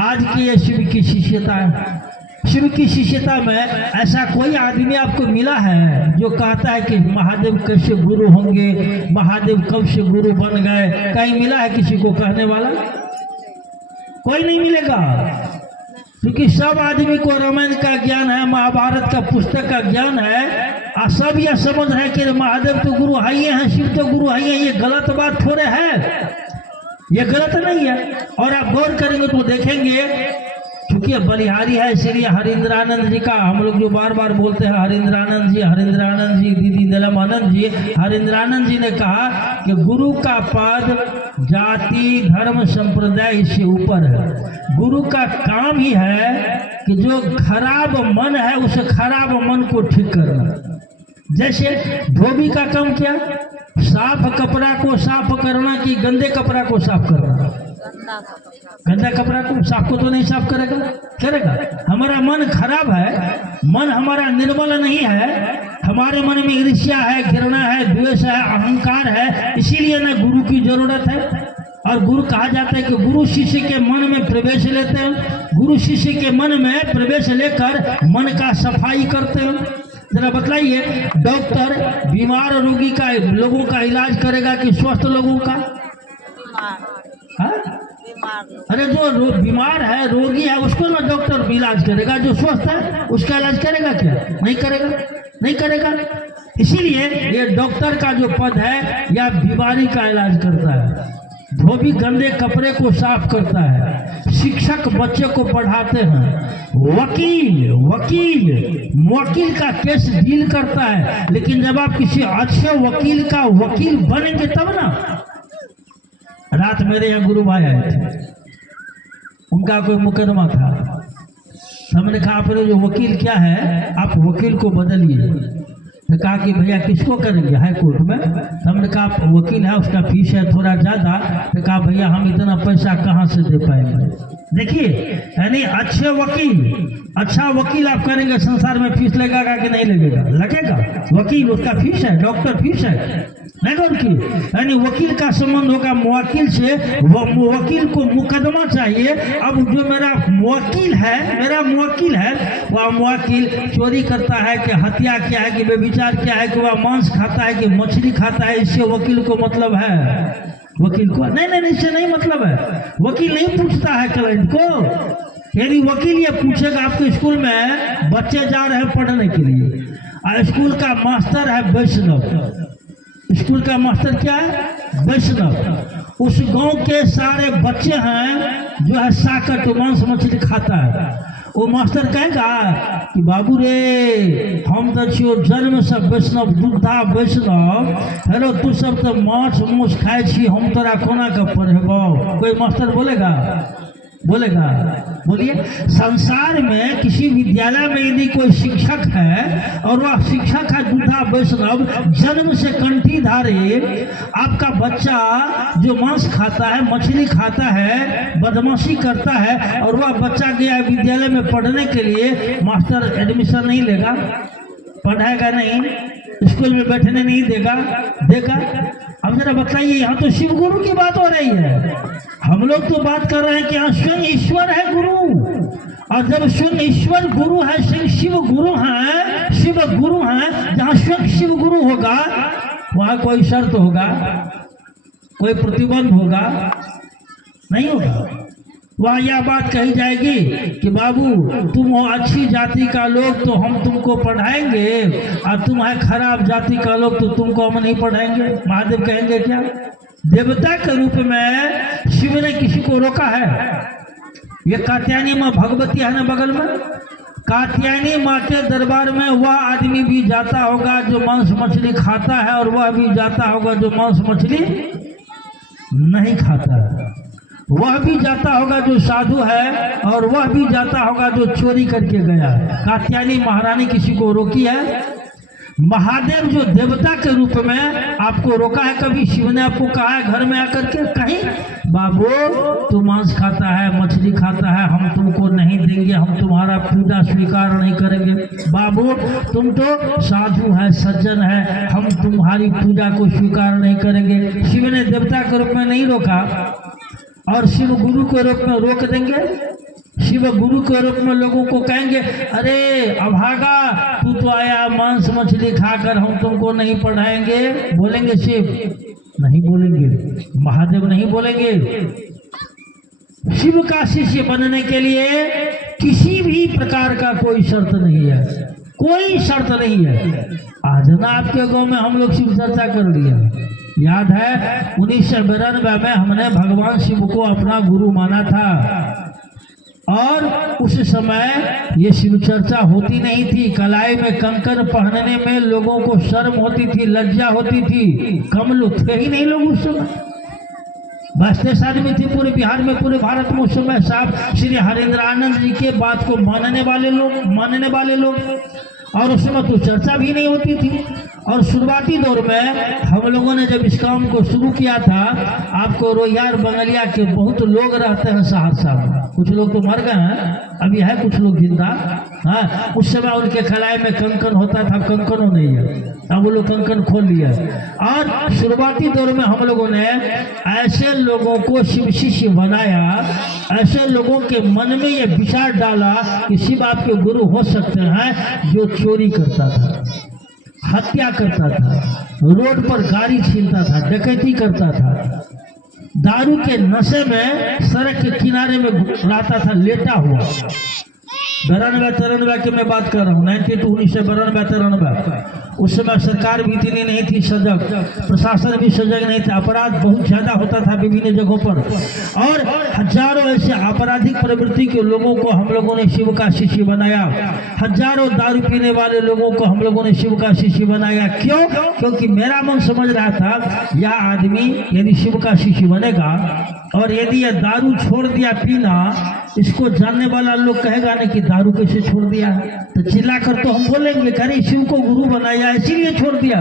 आज की ये शिव की शिष्यता है। शिव की शिष्यता में ऐसा कोई आदमी आपको मिला है जो कहता है कि महादेव कैसे गुरु होंगे, महादेव कब से गुरु बन गए? कहीं मिला है किसी को कहने वाला? कोई नहीं मिलेगा। क्योंकि सब आदमी को रामायण का ज्ञान है, महाभारत का पुस्तक का ज्ञान है, और सब यह समझ रहे कि महादेव तो गुरु हाइए हैं, शिव तो गुरु हाइए। ये गलत बात थोड़े है, ये गलत नहीं है। और आप गौर करेंगे तो देखेंगे, क्योंकि बलिहारी है इसलिए हरिंद्रानंद जी का हम लोग जो बार बार बोलते हैं हरिंद्रानंद जी, दीदी नीलमानंद जी, हरिंद्रानंद जी ने कहा कि गुरु का पद जाति धर्म संप्रदाय से ऊपर है। गुरु का काम ही है कि जो खराब मन है उस खराब मन को ठीक करना। जैसे धोबी का काम क्या, साफ कपड़ा को साफ करना कि गंदे कपड़ा को साफ करना? गंदा कपड़ा को साफ को तो नहीं साफ करेगा। हमारा मन खराब है, मन हमारा निर्मल नहीं है, हमारे मन में ईर्ष्या है, घृणा है, द्वेष है, अहंकार है, इसीलिए ना गुरु की जरूरत है। और गुरु कहा जाता है कि गुरु शिष्य के मन में प्रवेश लेते हैं, गुरु शिष्य के मन में प्रवेश लेकर मन का सफाई करते हैं। जरा बतलाइए, डॉक्टर बीमार रोगी का लोगों का इलाज करेगा कि स्वस्थ लोगों का? अरे जो बीमार है, रोगी है, उसको ना डॉक्टर इलाज करेगा, जो स्वस्थ है उसका इलाज करेगा क्या? नहीं करेगा। इसीलिए ये डॉक्टर का जो पद है या बीमारी का इलाज करता है, धोबी गंदे कपड़े को साफ करता है, शिक्षक बच्चे को पढ़ाते हैं, वकील का केस डील करता है। लेकिन जब आप किसी अच्छे वकील का वकील बनेंगे तब ना। रात मेरे यहाँ गुरु भाई आए थे, उनका कोई मुकदमा था। हमने कहा आपने जो वकील क्या है, आप वकील को बदलिए। तो कहा कि भैया किसको करेंगे? हाई कोर्ट में। हमने कहा आप वकील है, उसका फीस है थोड़ा ज़्यादा। तो कहा भैया हम इतना पैसा कहाँ से दे पाएंगे? देखिए, यानी अच्छा वकील आप करेंगे, संसार में फीस लगेगा कि नहीं लगेगा? वकील उसका फीस है, डॉक्टर फीस है, नहीं उनकी। यानी वकील का संबंध होगा मुवक्किल से, वकील को मुकदमा चाहिए। अब जो मेरा मुवक्किल है वह मुवक्किल चोरी करता है कि हत्या क्या है कि व्यभिचार क्या है कि वह मांस खाता है कि मछली खाता है, इससे वकील को मतलब है? वकील को नहीं, इससे नहीं मतलब है। वकील नहीं पूछता है क्लाइंट को। यदि वकील ये पूछेगा, आपके स्कूल में बच्चे जा रहे हैं पढ़ने के लिए, और स्कूल का मास्टर है वैष्णव, स्कूल का मास्टर क्या है? वैष्णव। उस गांव के सारे बच्चे हैं जो है शाकाहारी तो मांस मछली खाता है। वो मास्टर कहेगा कि बाबू रे हम तो छियो जन्म से वैष्णव, दूधा वैष्णव, हेलो तू सब तो माछ मूछ खाए छी, हम तोरा कोना के पढ़ेबो? कोई मास्टर बोलेगा? बोलिए। संसार में किसी विद्यालय में यदि कोई शिक्षक है और वह शिक्षक है दूधा वैष्णव, जन्म से कंठीधारी, आपका बच्चा जो मांस खाता है, मछली खाता है, बदमाशी करता है, और वह बच्चा गया विद्यालय में पढ़ने के लिए, मास्टर एडमिशन नहीं लेगा, पढ़ाएगा नहीं, स्कूल में बैठने नहीं देगा। अब जरा बताइए, यहाँ तो शिव गुरु की बात हो रही है, हम लोग तो बात कर रहे हैं कि यहाँ स्वयं ईश्वर है गुरु। और जब स्वयं ईश्वर गुरु है, शिव गुरु हैं, जहाँ स्वयं शिव गुरु होगा वहाँ कोई शर्त होगा, कोई प्रतिबंध होगा? नहीं होगा। वहाँ यह बात कही जाएगी कि बाबू तुम हो अच्छी जाति का लोग तो हम तुमको पढ़ाएंगे, और तुम है खराब जाति का लोग तो तुमको हम नहीं पढ़ाएंगे। महादेव कहेंगे क्या? देवता के रूप में शिव ने किसी को रोका है? ये कात्यायनी माँ भगवती है ना बगल में, कात्यायनी माँ के दरबार में वह आदमी भी जाता होगा जो मांस मछली खाता है, और वह भी जाता होगा जो मांस मछली नहीं खाता है। वह भी जाता होगा जो साधु है, और वह भी जाता होगा जो चोरी करके गया है। कात्यायनी महारानी किसी को रोकी है? महादेव जो देवता के रूप में आपको रोका है? कभी शिव ने आपको कहा है घर में आकर के कहीं, बाबू तू मांस खाता है, मछली खाता है, हम तुमको नहीं देंगे, हम तुम्हारा पूजा स्वीकार नहीं करेंगे? बाबू तुम तो साधु है, सज्जन है, हम तुम्हारी पूजा को स्वीकार नहीं करेंगे। शिव ने देवता के रूप में नहीं रोका, और शिव गुरु के रूप में रोक देंगे? शिव गुरु के रूप में लोगों को कहेंगे अरे अभागा तू तो आया मांस मछली खाकर, हम तुमको नहीं पढ़ाएंगे? बोलेंगे शिव? नहीं बोलेंगे, महादेव नहीं बोलेंगे। शिव का शिष्य बनने के लिए किसी भी प्रकार का कोई शर्त नहीं है, कोई शर्त नहीं है। आज ना आपके गांव में हम लोग शिव चर्चा कर लिया, याद है 1992 में हमने भगवान शिव को अपना गुरु माना था, और उस समय ये शिव चर्चा होती नहीं थी। कलाई में कंकण पहनने में लोगों को शर्म होती थी, लज्जा होती थी, कम लोग थे ही नहीं लोग उस समय। बस 3 आदमी थे पूरे बिहार में, पूरे भारत में उस समय साहब श्री हरेंद्र आनंद जी के बात को मानने वाले लोग, और उस समय तो चर्चा भी नहीं होती थी। और शुरुआती दौर में हम लोगों ने जब इस काम को शुरू किया था, आपको रोहियार बंगलिया के बहुत लोग रहते हैं सहरसा में, कुछ लोग तो मर गए हैं, अभी है कुछ लोग जिंदा। हाँ, उस समय उनके कलाई में कंकण होता था, कंकणों नहीं है, अब वो लोग कंकण खोल लिया। और शुरुआती दौर में हम लोगों ने ऐसे लोगों को शिव शिष्य बनाया, ऐसे लोगों के मन में ये विचार डाला कि शिव आपके गुरु हो सकते हैं, जो चोरी करता था, हत्या करता था, रोड पर गाड़ी छीनता था, डकैती करता था, दारू के नशे में सड़क के किनारे में रहता था लेटा हुआ। 92-93 की मैं बात कर रहा हूँ, 1992-93। उस समय सरकार भी इतनी नहीं थी सजग, प्रशासन भी सजग नहीं था, अपराध बहुत ज्यादा होता था विभिन्न जगहों पर, और हजारों ऐसे आपराधिक प्रवृत्ति के लोगों को हम लोगों ने शिव का शिष्य बनाया। हजारों दारू पीने वाले लोगों को हम लोगों ने शिव का शिष्य बनाया। क्यों? क्योंकि मेरा मन समझ रहा था यह आदमी यदि शिव का शिष्य बनेगा और यदि यह दारू छोड़ दिया पीना, इसको जानने वाला लोग कहेगा ना कि दारू कैसे छोड़ दिया, तो चिल्लाकर तो हम बोलेंगे अरे शिव को गुरु बनाया इसीलिए छोड़ दिया।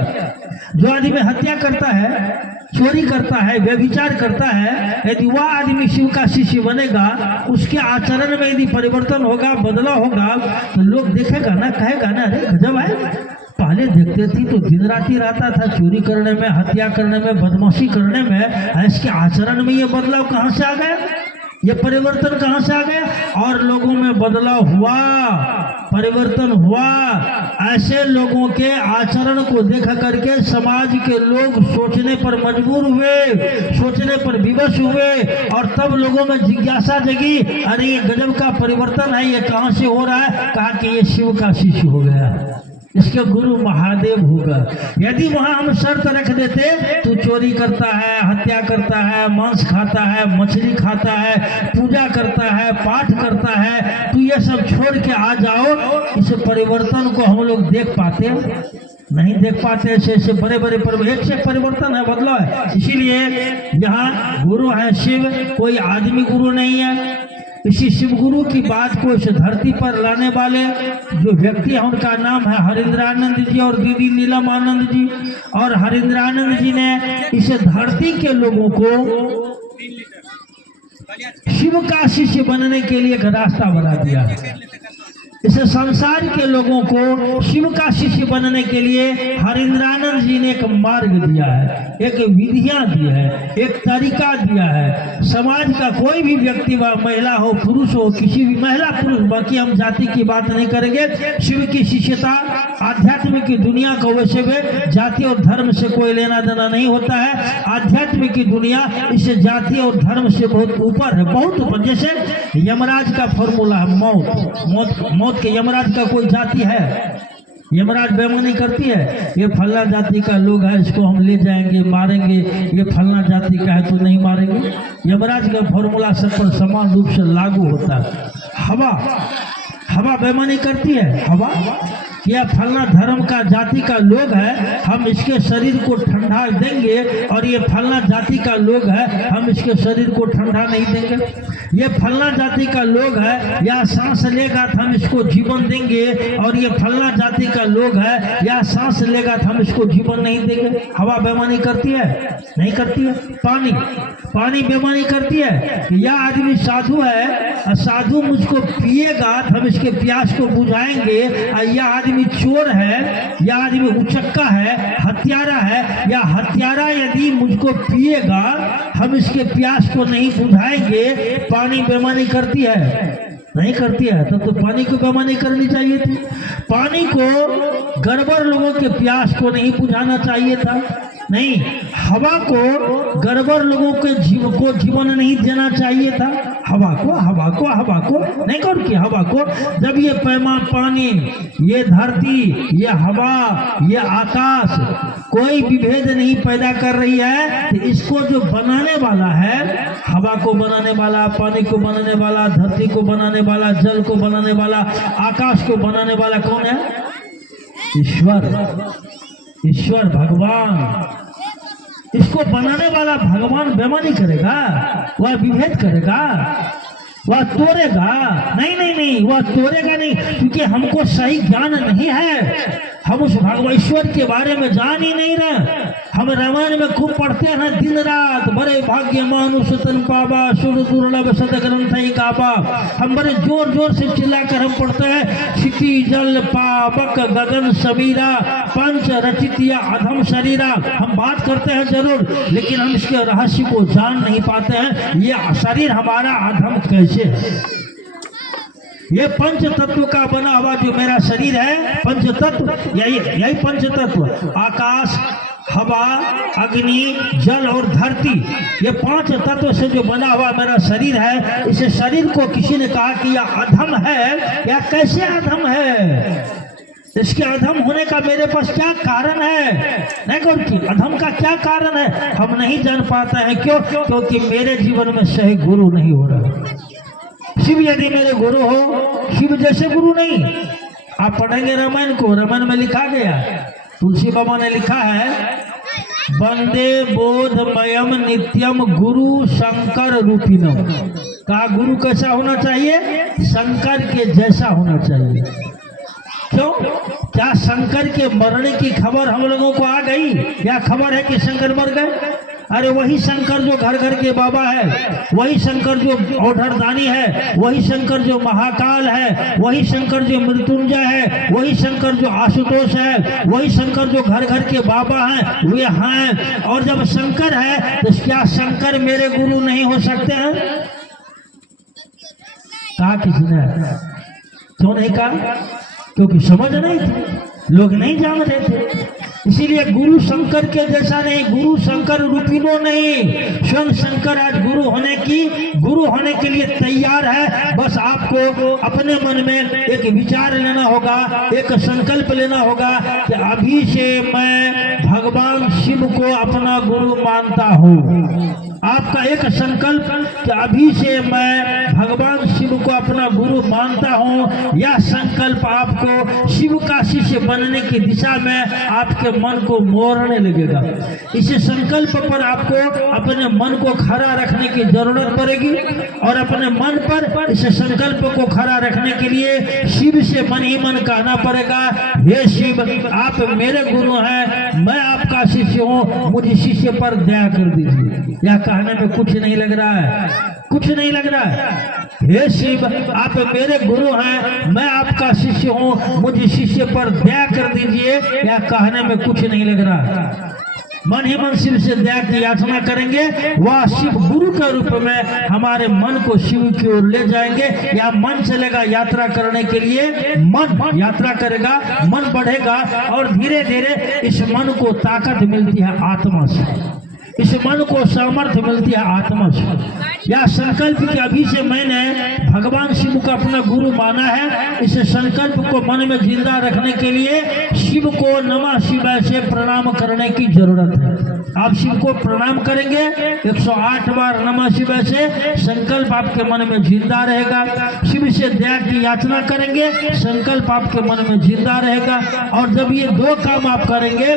जो आदमी हत्या करता है, चोरी करता है, व्यभिचार करता है, यदि वह आदमी शिव का शिष्य बनेगा, उसके आचरण में यदि परिवर्तन होगा, बदलाव होगा, तो लोग देखेगा ना, कहेगा ना अरे गजब है, पहले देखते थी तो दिन रात ही रहता था चोरी करने में, हत्या करने में, बदमाशी करने में, इसके आचरण में ये बदलाव कहाँ से आ गया, ये परिवर्तन कहाँ से आ गया? और लोगों में बदलाव हुआ, परिवर्तन हुआ। ऐसे लोगों के आचरण को देख करके समाज के लोग सोचने पर मजबूर हुए, सोचने पर विवश हुए, और तब लोगों में जिज्ञासा जगी, अरे ये गजब का परिवर्तन है, ये कहाँ से हो रहा है? कहा कि ये शिव का शिष्य हो गया, इसके गुरु महादेव होगा। यदि वहां हम शर्त रख देते तू चोरी करता है, हत्या करता है, मांस खाता है, मछली खाता है, पूजा करता है, पाठ करता है, तू ये सब छोड़ के आ जाओ, इस परिवर्तन को हम लोग देख पाते नहीं, देख पाते। ऐसे बड़े बड़े एक से परिवर्तन है, बदलाव है। इसीलिए यहाँ गुरु है शिव, कोई आदमी गुरु नहीं है। इसी शिव गुरु की बात को इस धरती पर लाने वाले जो व्यक्ति है, उनका नाम है हरेंद्र आनंद जी और दीदी नीलम आनंद जी। और हरेंद्र आनंद जी ने इस धरती के लोगों को शिव का शिष्य बनने के लिए एक रास्ता बना दिया। इस संसार के लोगों को शिव का शिष्य बनने के लिए हरेंद्रानंद जी ने एक मार्ग दिया है, एक विधियां दी है, एक तरीका दिया है। समाज का कोई भी व्यक्ति, महिला हो पुरुष हो, किसी भी महिला पुरुष, बाकी हम जाति की बात नहीं करेंगे। शिव की शिष्यता आध्यात्म की दुनिया को, वैसे भी जाति और धर्म से कोई लेना देना नहीं होता है। आध्यात्म की दुनिया इस जाति और धर्म से बहुत ऊपर है, बहुत ऊपर। जैसे यमराज का फॉर्मूला है मौत के, यमराज का कोई जाति है? यमराज बेईमानी करती है, ये फलना जाति का लोग है, इसको हम ले जाएंगे, मारेंगे, ये फलना जाति का है तो नहीं मारेंगे। यमराज का फॉर्मूला सब पर समान रूप से लागू होता है। हवा बेईमानी करती है, हवा यह फलना धर्म का जाति का लोग है, हम इसके शरीर को ठंडा देंगे, और ये फलना जाति का लोग है, हम इसके शरीर को ठंडा नहीं देंगे। ये फलना जाति का लोग है, या सांस लेगा तो हम इसको जीवन देंगे, और ये फलना जाति का लोग है, या सांस लेगा तो हम इसको जीवन नहीं देंगे। हवा बेईमानी करती है? नहीं करती है। पानी बेईमानी करती है? यह आदमी साधु है, साधु मुझको पिएगा तो हम इसके प्यास को बुझाएंगे, यह आदमी चोर है, या आदमी उचक्का है, हत्यारा है, या हत्यारा यदि मुझको पिएगा हम इसके प्यास को नहीं बुझाएंगे। पानी बेईमानी करती है? नहीं करती है। तब तो पानी को बेईमानी करनी चाहिए थी। पानी को गड़बड़ लोगों के प्यास को नहीं बुझाना चाहिए था। नहीं, हवा को गड़बड़ लोगों के जीवन नहीं देना चाहिए था। हवा को नहीं कौन की हवा को। जब ये पैमा पानी, ये धरती, ये हवा, ये आकाश कोई विभेद नहीं पैदा कर रही है, तो इसको जो बनाने वाला है, हवा को बनाने वाला, पानी को बनाने वाला, धरती को बनाने वाला, जल को बनाने वाला, आकाश को बनाने वाला कौन है? ईश्वर भगवान। इसको बनाने वाला भगवान बेईमानी करेगा? वह विभेद करेगा? वह तोड़ेगा? नहीं, वह तोड़ेगा नहीं, क्योंकि हमको सही ज्ञान नहीं है। हम उस भगवान ईश्वर के बारे में जान ही नहीं रहे। हम रामायण में खूब पढ़ते हैं दिन रात, बड़े भाग्य मानुष तन पावा, सुर दुर्लभ सद ग्रंथ गावा। हम बड़े जोर जोर से चिल्लाकर हम पढ़ते हैं, क्षिति जल पावक गगन समीरा, पंच रचितिया अधम शरीरा। हम बात करते हैं जरूर, लेकिन हम इसके रहस्य को जान नहीं पाते हैं। ये शरीर हमारा अधम कैसे है? ये पंच तत्व का बना हुआ जो मेरा शरीर है, पंच तत्व, यही पंच तत्व, आकाश, हवा, अग्नि, जल और धरती, ये 5 तत्व से जो बना हुआ मेरा शरीर है, इस शरीर को किसी ने कहा कि यह अधम है। या कैसे अधम है? इसके अधम होने का मेरे पास क्या कारण है? नहीं कौन अधम का क्या कारण है? हम नहीं जान पाते हैं। क्यों? क्योंकि मेरे जीवन में सही गुरु नहीं हो रहा। शिव यदि मेरे गुरु हो, शिव जैसे गुरु नहीं। आप पढ़ेंगे रामायण को, रामायण में लिखा गया, तुलसी बाबा ने लिखा है, वंदे बोधमयम नित्यम गुरु शंकर रूपिणम। कहा गुरु कैसा होना चाहिए? शंकर के जैसा होना चाहिए। क्यों? क्या शंकर के मरने की खबर हम लोगों को आ गई? या खबर है कि शंकर मर गए? अरे वही शंकर जो घर घर के बाबा है, वही शंकर जो औढ़रदानी है, वही शंकर जो महाकाल है, वही शंकर जो मृत्युंजय है, वही शंकर जो आशुतोष है, वही शंकर जो घर घर के बाबा हैं, वे हैं। और जब शंकर है तो क्या शंकर मेरे गुरु नहीं हो सकते हैं? कहा किसी ने? क्यों नहीं कहा? क्योंकि समझ नहीं थी, लोग नहीं जान रहे थे। इसीलिए गुरु शंकर के जैसा नहीं, गुरु शंकर रूपिणो नहीं। स्वयं शंकर आज गुरु होने के लिए तैयार है। बस आपको अपने मन में एक विचार लेना होगा, एक संकल्प लेना होगा कि अभी से मैं भगवान शिव को अपना गुरु मानता हूँ। आपका एक संकल्प कि अभी से मैं भगवान शिव को अपना गुरु मानता हूँ। यह संकल्प आपको शिव का शिष्य बनने की दिशा में आपके मन को मोड़ने लगेगा। इस संकल्प पर आपको अपने मन को खड़ा रखने की जरूरत पड़ेगी, और अपने मन पर इस संकल्प को खड़ा रखने के लिए शिव से मन ही मन कहना पड़ेगा, हे शिव आप मेरे गुरु हैं, मैं आपका शिष्य हूँ, मुझे शिष्य पर दया कर दीजिए। यह कहने में कुछ नहीं लग रहा है, कुछ नहीं लग रहा है। हे शिव आप मेरे गुरु हैं, मैं आपका शिष्य हूँ, मुझे शिष्य पर दया कर दीजिए। यह कहने में कुछ नहीं लग रहा। मन ही मन शिव से दया की याचना करेंगे, वह शिव गुरु के रूप में हमारे मन को शिव की ओर ले जाएंगे। या मन चलेगा यात्रा करने के लिए, मन यात्रा करेगा, मन बढ़ेगा, और धीरे धीरे इस मन को ताकत मिलती है आत्मा से, इस मन को सामर्थ्य मिलती है आत्मा से। या संकल्प कि अभी से मैंने भगवान शिव को अपना गुरु माना है, इस संकल्प को मन में जिंदा रखने के लिए शिव को नमः शिवाय से प्रणाम करने की जरूरत है। आप शिव को प्रणाम करेंगे 108 बार नमः शिवाय से, संकल्प आपके मन में जिंदा रहेगा। शिव से दया की याचना करेंगे, संकल्प आपके मन में जिंदा रहेगा। और जब ये 2 काम आप करेंगे,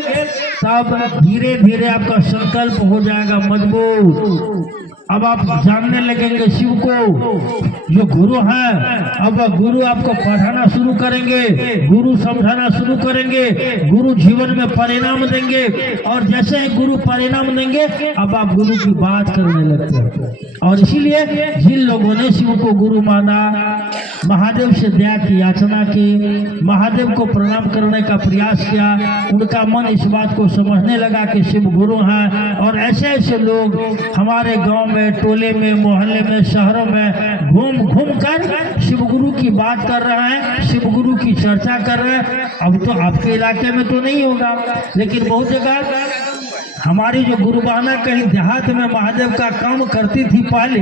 तब धीरे धीरे आपका संकल्प हो जाएगा मजबूत। अब आप जानने लगेंगे शिव को जो गुरु है। अब गुरु आपको पढ़ाना शुरू करेंगे, गुरु समझाना शुरू करेंगे, गुरु जीवन में परिणाम देंगे। और जैसे ही गुरु परिणाम देंगे, अब आप गुरु की बात करने लगते हैं। और इसीलिए जिन लोगों ने शिव को गुरु माना, महादेव से दया की याचना की, महादेव को प्रणाम करने का प्रयास किया, उनका मन इस बात को समझने लगा कि शिव गुरु हैं। और ऐसे ऐसे लोग हमारे गांव में, टोले में, मोहल्ले में, शहरों में घूम घूम कर शिव गुरु की बात कर रहे हैं, शिव गुरु की चर्चा कर रहे हैं। अब तो आपके इलाके में तो नहीं होगा, लेकिन बहुत जगह हमारी जो गुरुबाना कहीं देहात में महादेव का काम करती थी पहले,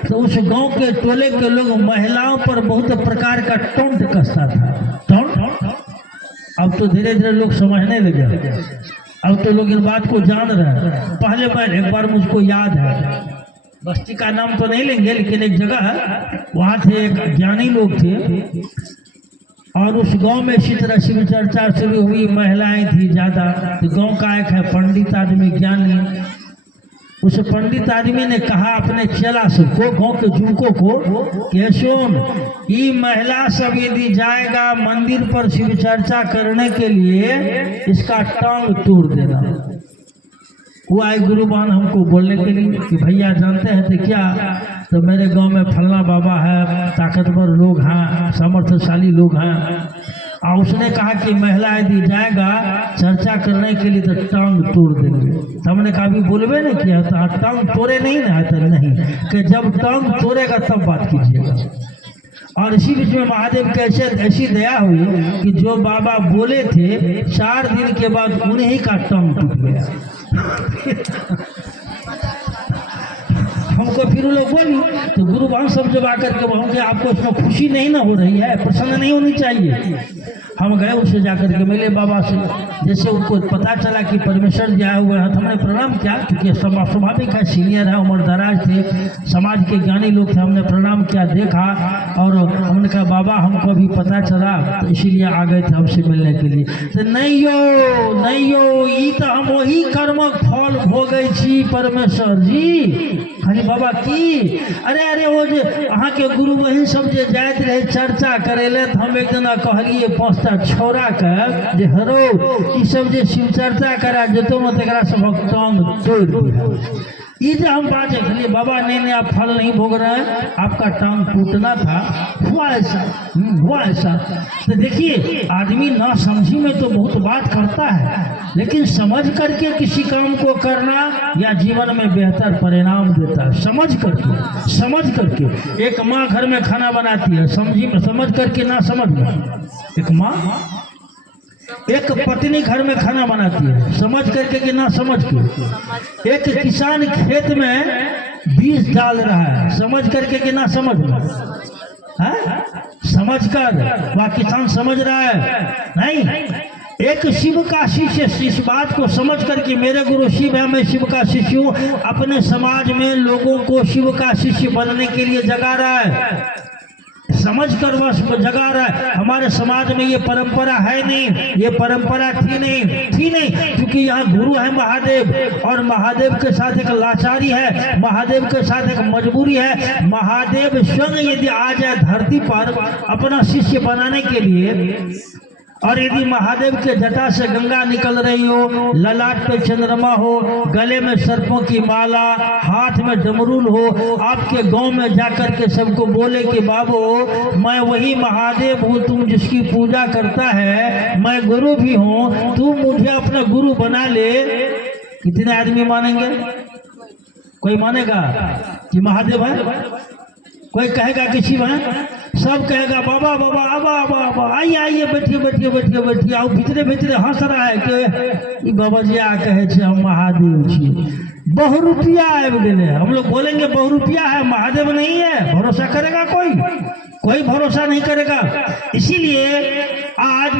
तो उस गांव के टोले के लोग महिलाओं पर बहुत प्रकार का टोंट कसता था। टोंट अब तो धीरे धीरे लोग समझने लगे, अब तो लोग इस बात को जान रहे हैं। पहले मैं एक बार मुझको याद है, बस्ती का नाम तो नहीं लेंगे, लेकिन एक जगह है, वहाँ थे एक ज्ञानी लोग थे और उस गांव में इसी तरह शिव चर्चा शुरू हुई। महिलाएं थी ज़्यादा। तो गांव का एक है पंडित आदमी, ज्ञानी, उस पंडित आदमी ने कहा अपने चेला सबको, गांव के जुड़कों को, कि सुन, ये महिला सब यदि जाएगा मंदिर पर शिव चर्चा करने के लिए, इसका टांग तोड़ देना। वो आए गुरुबान हमको बोलने के लिए कि भैया जानते हैं तो क्या, तो मेरे गांव में फलना बाबा है, ताकतवर लोग हैं, सामर्थ्यशाली लोग हैं, और उसने कहा कि महिला यदि जाएगा चर्चा करने के लिए तो टांग तोड़ देंगे। तो हमने कहा अभी बोलबे नहीं किया, तो टांग तोड़े नहीं ना, तो नहीं, कि जब टांग तोड़ेगा तब बात कीजिएगा। और इसी बीच में महादेव कैसे ऐसी दया हुई कि जो बाबा बोले थे 4 दिन के बाद उन्हीं का टांग टूट गया। हमको फिर वो लोग बोली, तो गुरुबान सब जब आकर के होंगे, आपको इसमें खुशी नहीं ना हो रही है, प्रसन्न नहीं होनी चाहिए। हम गए उनसे जाकर के मिले बाबा से, जैसे उनको पता चला कि परमेश्वर जी आए हुए हैं, तो हमने प्रणाम किया, क्योंकि स्वाभाविक है, सीनियर है, उम्र दराज थे, समाज के ज्ञानी लोग थे। हमने प्रणाम किया, देखा, और हमने कहा बाबा हमको अभी पता चला, तो इसीलिए आ गए थे हमसे मिलने के लिए। तो नहीं यो ई तो हम वही कर्मक फल भोगै छी परमेश्वर जी। खाली बाबा की अरे वो जो अहाँ के गुरु वही सब जे जाइत रहे चर्चा करेले, तो हम एक जना कहलिए 5 छोरा के जे हरो ई सब जे शिव चर्चा करा जतो न तकरा सबक टांग तोड़ दिया। ये जो हम बात है बाबा नहीं आप फल नहीं भोग रहे हैं, आपका टांग टूटना था, हुआ ऐसा। तो देखिए आदमी ना समझी में तो बहुत बात करता है, लेकिन समझ करके किसी काम को करना या जीवन में बेहतर परिणाम देता है। समझ करके एक माँ घर में खाना बनाती है, समझ करके ना समझ में, एक माँ एक पत्नी घर में खाना बनाती है, समझ करके कि ना समझ के। एक किसान खेत में बीज डाल रहा है, समझ करके कि ना समझ में, है? समझ कर वह किसान समझ रहा है, नहीं। एक शिव का शिष्य इस बात को समझ कर कि मेरे गुरु शिव है, मैं शिव का शिष्य हूँ, अपने समाज में लोगों को शिव का शिष्य बनने के लिए जगा रहा है, समझ कर वह जगा रहा है। हमारे समाज में ये परंपरा है नहीं, ये परंपरा थी नहीं, क्योंकि यहाँ गुरु है महादेव, और महादेव के साथ एक लाचारी है, महादेव के साथ एक मजबूरी है। महादेव स्वयं यदि आ जाए धरती पर अपना शिष्य बनाने के लिए, और यदि महादेव के जटा से गंगा निकल रही हो, ललाट पे चंद्रमा हो, गले में सर्पों की माला, हाथ में डमरूल हो, आपके गांव में जाकर के सबको बोले कि बाबू मैं वही महादेव हूँ, तुम जिसकी पूजा करता है, मैं गुरु भी हूँ, तुम मुझे अपना गुरु बना ले। कितने आदमी मानेंगे? कोई मानेगा कि महादेव है? कोई कहेगा कि शिव है? सब कहेगा बाबा बाबा आबा आइए बैठिए। आओ भीतरे हंस रहा है कि बाबा जी आ कहे छे हम महादेव छी, बहु रुपया आबि गेले। हम लोग बोलेंगे बहु रुपया है, महादेव नहीं है। भरोसा करेगा कोई भरोसा नहीं करेगा। इसीलिए आज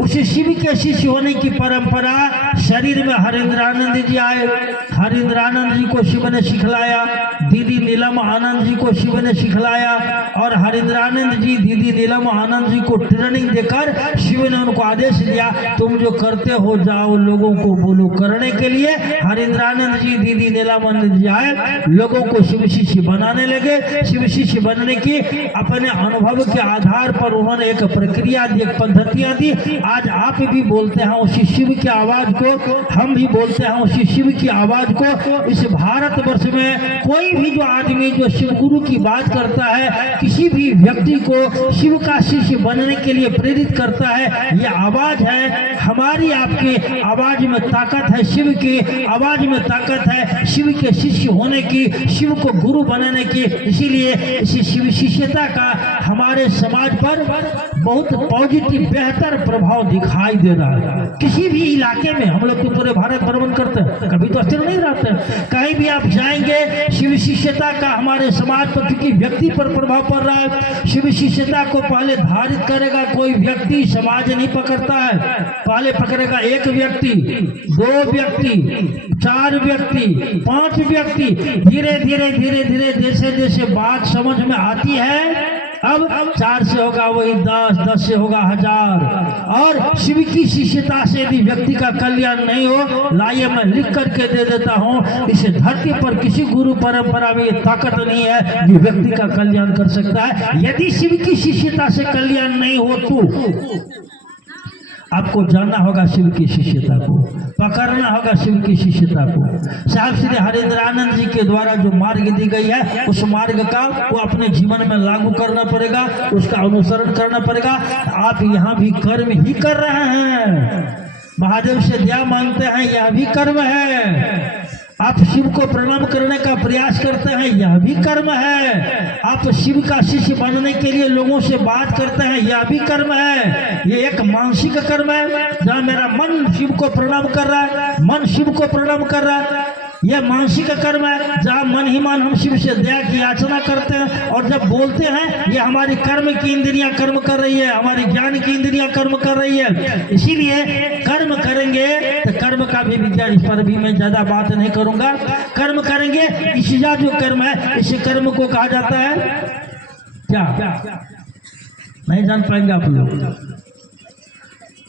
उस शिव के शिष्य होने की परंपरा शरीर में हरिंद्रानंद जी आए, हरिंद्रानंद जी को शिव ने सिखलाया, दीदी नीलम आनंद जी को शिव ने सिखलाया, और हरिंद्रानंद जी दीदी नीलम आनंद जी को ट्रेनिंग देकर शिव ने उनको आदेश दिया तुम जो करते हो जाओ लोगों को बोलो। करने के लिए हरिंद्रानंद जी दीदी नीलम आनंद जी आए, लोगों को शिव शिष्य बनाने लगे। शिव शिष्य बनने की अपने अनुभव के आधार पर उन्होंने एक प्रक्रिया दी, एक पद्धतियां दी। आज आप भी बोलते हैं उसी शिव की आवाज को, हम भी बोलते हैं उसी शिव की आवाज को। इस भारतवर्ष में कोई भी जो आदमी जो शिव गुरु की बात करता है, किसी भी व्यक्ति को शिव का शिष्य बनने के लिए प्रेरित करता है, ये आवाज है। हमारी आपकी आवाज में ताकत है, शिव की आवाज में ताकत है, शिव के शिष्य होने की, शिव को गुरु बनाने की। इसीलिए इसी शिव शिष्यता का हमारे समाज पर बहुत पॉजिटिव बेहतर प्रभाव दिखाई दे रहा है। किसी भी इलाके में हम लोग तो पूरे भारत भ्रमण करते हैं, कभी तो स्थिर नहीं रहते। कहीं भी आप जाएंगे शिव शिष्यता का हमारे समाज पर क्योंकि व्यक्ति पर प्रभाव पड़ रहा है। शिव शिष्यता को पहले धारित करेगा कोई व्यक्ति, समाज नहीं पकड़ता है। पहले पकड़ेगा एक व्यक्ति, 2 व्यक्ति, 4 व्यक्ति, 5 व्यक्ति, धीरे धीरे धीरे धीरे जैसे जैसे बात समझ में आती है अब 4 से होगा वही 10, 10 से होगा 1000। और शिव की शिष्यता से यदि व्यक्ति का कल्याण नहीं हो, लाइए मैं लिख करके दे देता हूँ, इस धरती पर किसी गुरु परंपरा में ये ताकत नहीं है जो व्यक्ति का कल्याण कर सकता है। यदि शिव की शिष्यता से कल्याण नहीं हो तो आपको जानना होगा शिव की शिष्यता को, पकड़ना होगा शिव की शिष्यता को। साहब श्री हरिंद्रानंद जी के द्वारा जो मार्ग दी गई है उस मार्ग का वो अपने जीवन में लागू करना पड़ेगा, उसका अनुसरण करना पड़ेगा। आप यहाँ भी कर्म ही कर रहे हैं, महादेव से दया मांगते हैं, यह भी कर्म है। आप शिव को प्रणाम करने का प्रयास करते हैं, यह भी कर्म है। आप शिव का शिष्य बनने के लिए लोगों से बात करते हैं, यह भी कर्म है। ये एक मानसिक कर्म है, जहाँ मेरा मन शिव को प्रणाम कर रहा है, मन शिव को प्रणाम कर रहा है, यह मानसिक कर्म है। जहाँ मन ही मन हम शिव से दया की याचना करते हैं और जब बोलते हैं, ये हमारी कर्म की इंद्रियां कर्म कर रही है, हमारी ज्ञान की इंद्रियां कर्म कर रही है। इसीलिए कर्म करेंगे तो कर्म का भी विज्ञान, इस पर भी मैं ज्यादा बात नहीं करूंगा। कर्म करेंगे, इशिजा जो कर्म है इस कर्म को कहा जाता है क्या, नहीं जान पाएंगे आप लोग।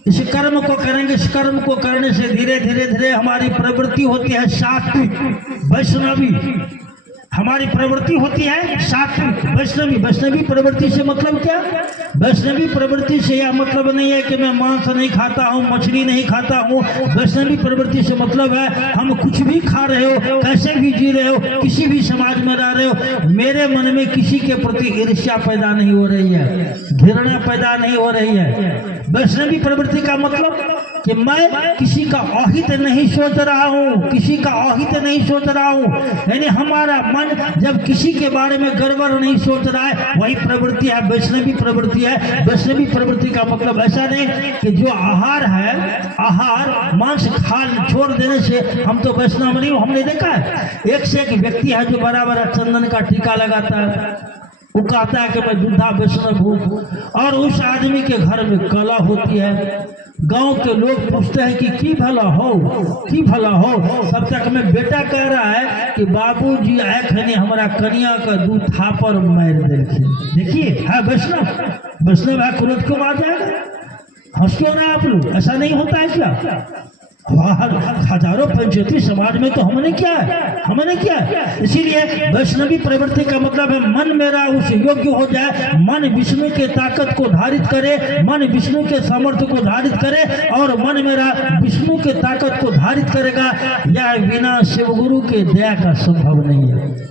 इस कर्म को करेंगे, इस कर्म को करने से धीरे धीरे धीरे हमारी प्रवृत्ति होती है सात्विक वैष्णवी, हमारी प्रवृत्ति होती है सात्विक वैष्णवी। वैष्णवी प्रवृत्ति से मतलब क्या? वैष्णवी प्रवृत्ति से यह मतलब नहीं है कि मैं मांस नहीं खाता हूँ, मछली नहीं खाता हूँ। वैष्णवी प्रवृत्ति से मतलब है हम कुछ भी खा रहे हो, कैसे भी जी रहे हो, किसी भी समाज में रह रहे हो, मेरे मन में किसी के प्रति ईर्ष्या पैदा नहीं हो रही है, घृणा पैदा नहीं हो रही है। वैष्णवी प्रवृत्ति का मतलब कि मैं किसी का अहित नहीं सोच रहा हूँ, किसी का अहित नहीं सोच रहा हूँ। यानी हमारा मन जब किसी के बारे में गड़बड़ नहीं सोच रहा है, वही प्रवृत्ति है, वैष्णवी प्रवृत्ति है। वैष्णवी प्रवृत्ति का मतलब ऐसा नहीं कि जो आहार है, आहार मांस खा छोड़ देने से हम तो वैष्णव नहीं हूँ। हमने देखा है एक से एक व्यक्ति है जो बराबर चंदन का टीका लगाता है, वो कहता है कि मैं बुद्धा वैष्णव हूँ, और उस आदमी के घर में कला होती है। गांव के लोग पूछते हैं कि की भला हो, की भला हो, तब तक में बेटा कह रहा है कि बाबूजी एखने हमारा कन्या का दूध थापर मार देखे। देखिए है वैष्णव, वैष्णव है, क्रोध क्यों आ जाएगा? हंस क्यों रहे आप लोग? ऐसा नहीं होता है क्या? हजारों पंचायती समाज में तो हमने क्या है, हमने क्या है। इसीलिए वैष्णवी प्रवृत्ति का मतलब है मन मेरा उस योग्य हो जाए, मन विष्णु के ताकत को धारित करे, मन विष्णु के सामर्थ्य को धारित करे, और मन मेरा विष्णु के ताकत को धारित करेगा। यह बिना शिवगुरु के दया का संभव नहीं है।